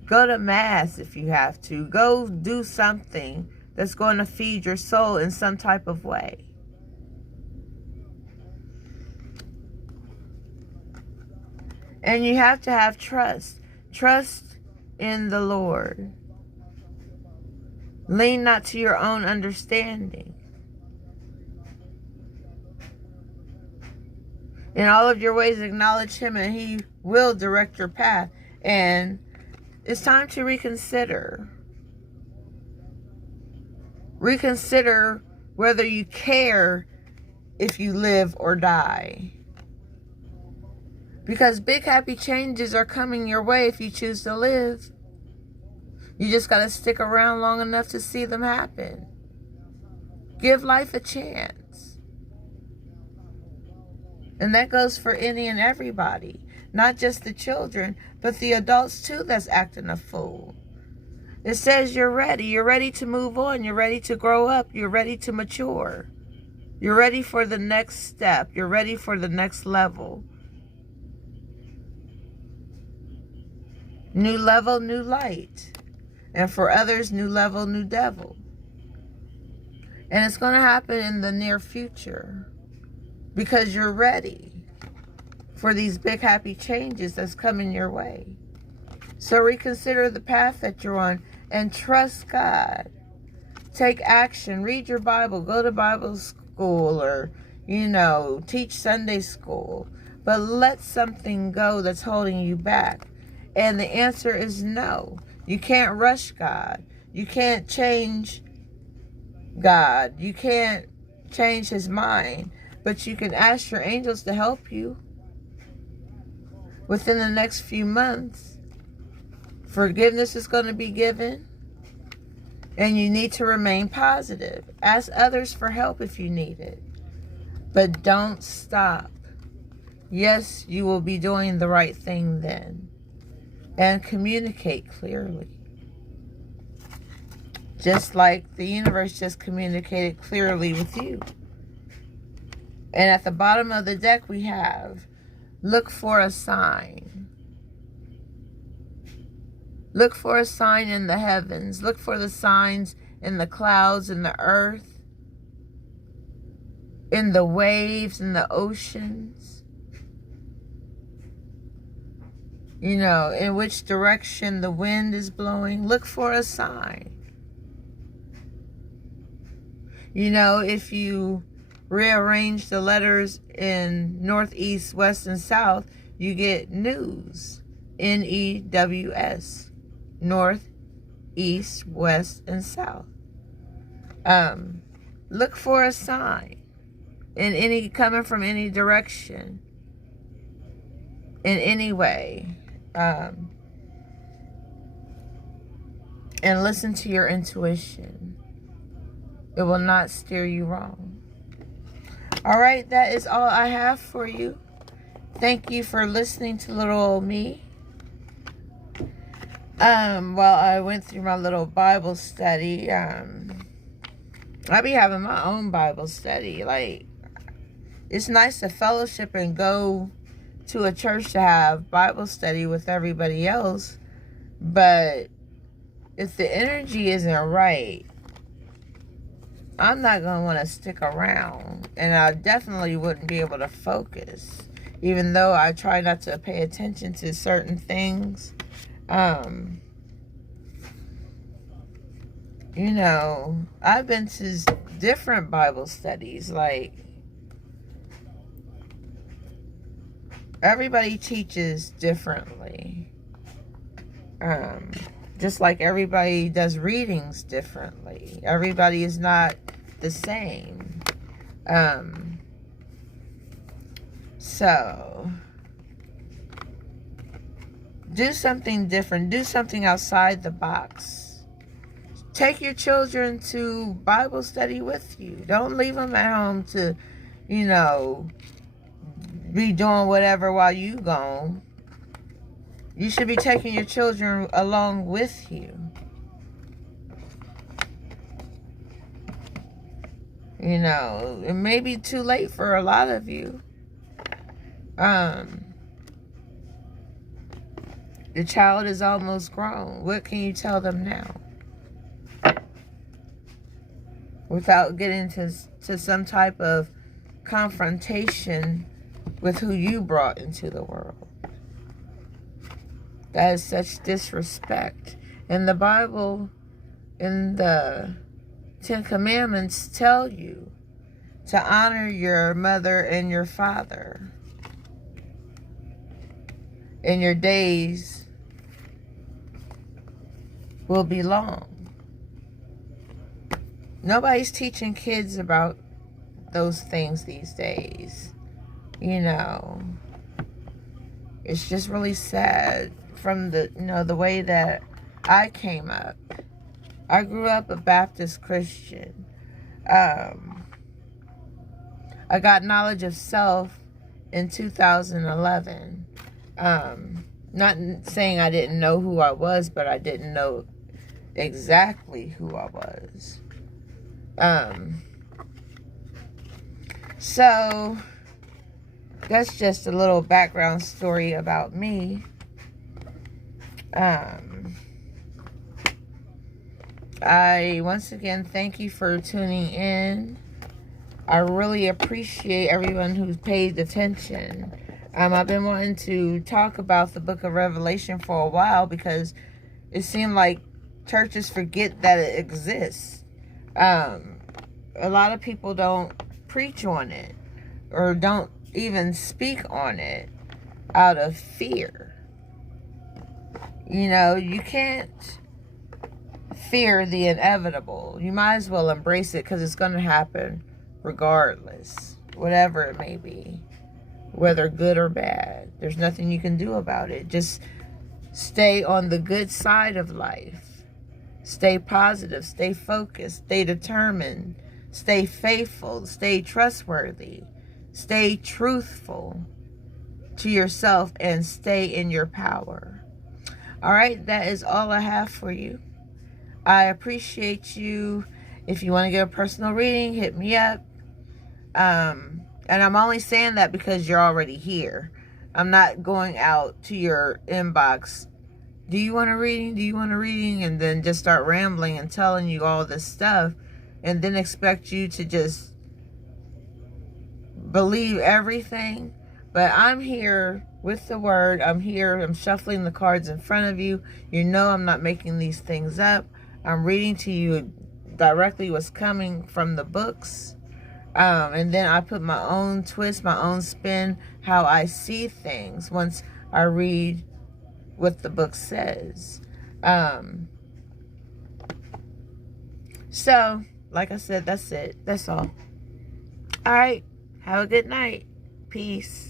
go to mass if you have to. Go do something that's going to feed your soul in some type of way. And you have to have trust. Trust in the Lord. Lean not to your own understanding. In all of your ways, acknowledge Him, and He will direct your path. And it's time to reconsider. Reconsider whether you care if you live or die. Because big happy changes are coming your way if you choose to live. You just got to stick around long enough to see them happen. Give life a chance. And that goes for any and everybody. Not just the children, but the adults too that's acting a fool. It says you're ready. You're ready to move on. You're ready to grow up. You're ready to mature. You're ready for the next step. You're ready for the next level. New level, new light. And for others, new level, new devil. And it's going to happen in the near future. Because you're ready for these big happy changes that's coming your way. So reconsider the path that you're on and trust God. Take action. Read your Bible. Go to Bible school or, teach Sunday school. But let something go that's holding you back. And the answer is no. You can't rush God. You can't change God. You can't change His mind. But you can ask your angels to help you. Within the next few months, forgiveness is going to be given. And you need to remain positive. Ask others for help if you need it. But don't stop. Yes, you will be doing the right thing then. And communicate clearly. Just like the universe just communicated clearly with you. And at the bottom of the deck we have, look for a sign. Look for a sign in the heavens. Look for the signs in the clouds, in the earth, in the waves, in the oceans. In which direction the wind is blowing. Look for a sign. If you rearrange the letters in north, east, west, and south, you get news. N-E-W-S. North, east, west, and south. Look for a sign coming from any direction, in any way. And listen to your intuition. It will not steer you wrong. All right, that is all I have for you. Thank you for listening to little old me. While I went through my little Bible study, I be having my own Bible study. Like, it's nice to fellowship and go to a church to have Bible study with everybody else, but if the energy isn't right, I'm not going to want to stick around, and I definitely wouldn't be able to focus, even though I try not to pay attention to certain things. I've been to different Bible studies, like, everybody teaches differently. Um, just like everybody does readings differently. Everybody is not the same. So, do something different. Do something outside the box. Take your children to Bible study with you. Don't leave them at home to, be doing whatever while you gone. You should be taking your children along with you. It may be too late for a lot of you. The child is almost grown. What can you tell them now? Without getting to some type of confrontation with who you brought into the world. That is such disrespect. And the Bible, in the 10 Commandments, tell you to honor your mother and your father. And your days will be long. Nobody's teaching kids about those things these days. It's just really sad from the way that I came up. I grew up a Baptist Christian. I got knowledge of self in 2011. Not saying I didn't know who I was, but I didn't know exactly who I was. So that's just a little background story about me. I once again thank you for tuning in. I really appreciate everyone who's paid attention. I've been wanting to talk about the book of Revelation for a while because it seemed like churches forget that it exists. A lot of people don't preach on it or don't even speak on it out of fear. You can't fear the inevitable. You might as well embrace it because it's going to happen regardless, whatever it may be, whether good or bad. There's nothing you can do about it. Just stay on the good side of life. Stay positive, stay focused, stay determined, stay faithful, stay trustworthy, stay truthful to yourself, and stay in your power. All right, that is all I have for you. I appreciate you. If you want to get a personal reading, hit me up. And I'm only saying that because you're already here. I'm not going out to your inbox. Do you want a reading? Do you want a reading? And then just start rambling and telling you all this stuff. And then expect you to just believe everything. But I'm here with the word. I'm here. I'm shuffling the cards in front of you. I'm not making these things up. I'm reading to you directly what's coming from the books. And then I put my own twist, my own spin, how I see things once I read what the book says. So, like I said, that's it. That's all. All right. Have a good night. Peace.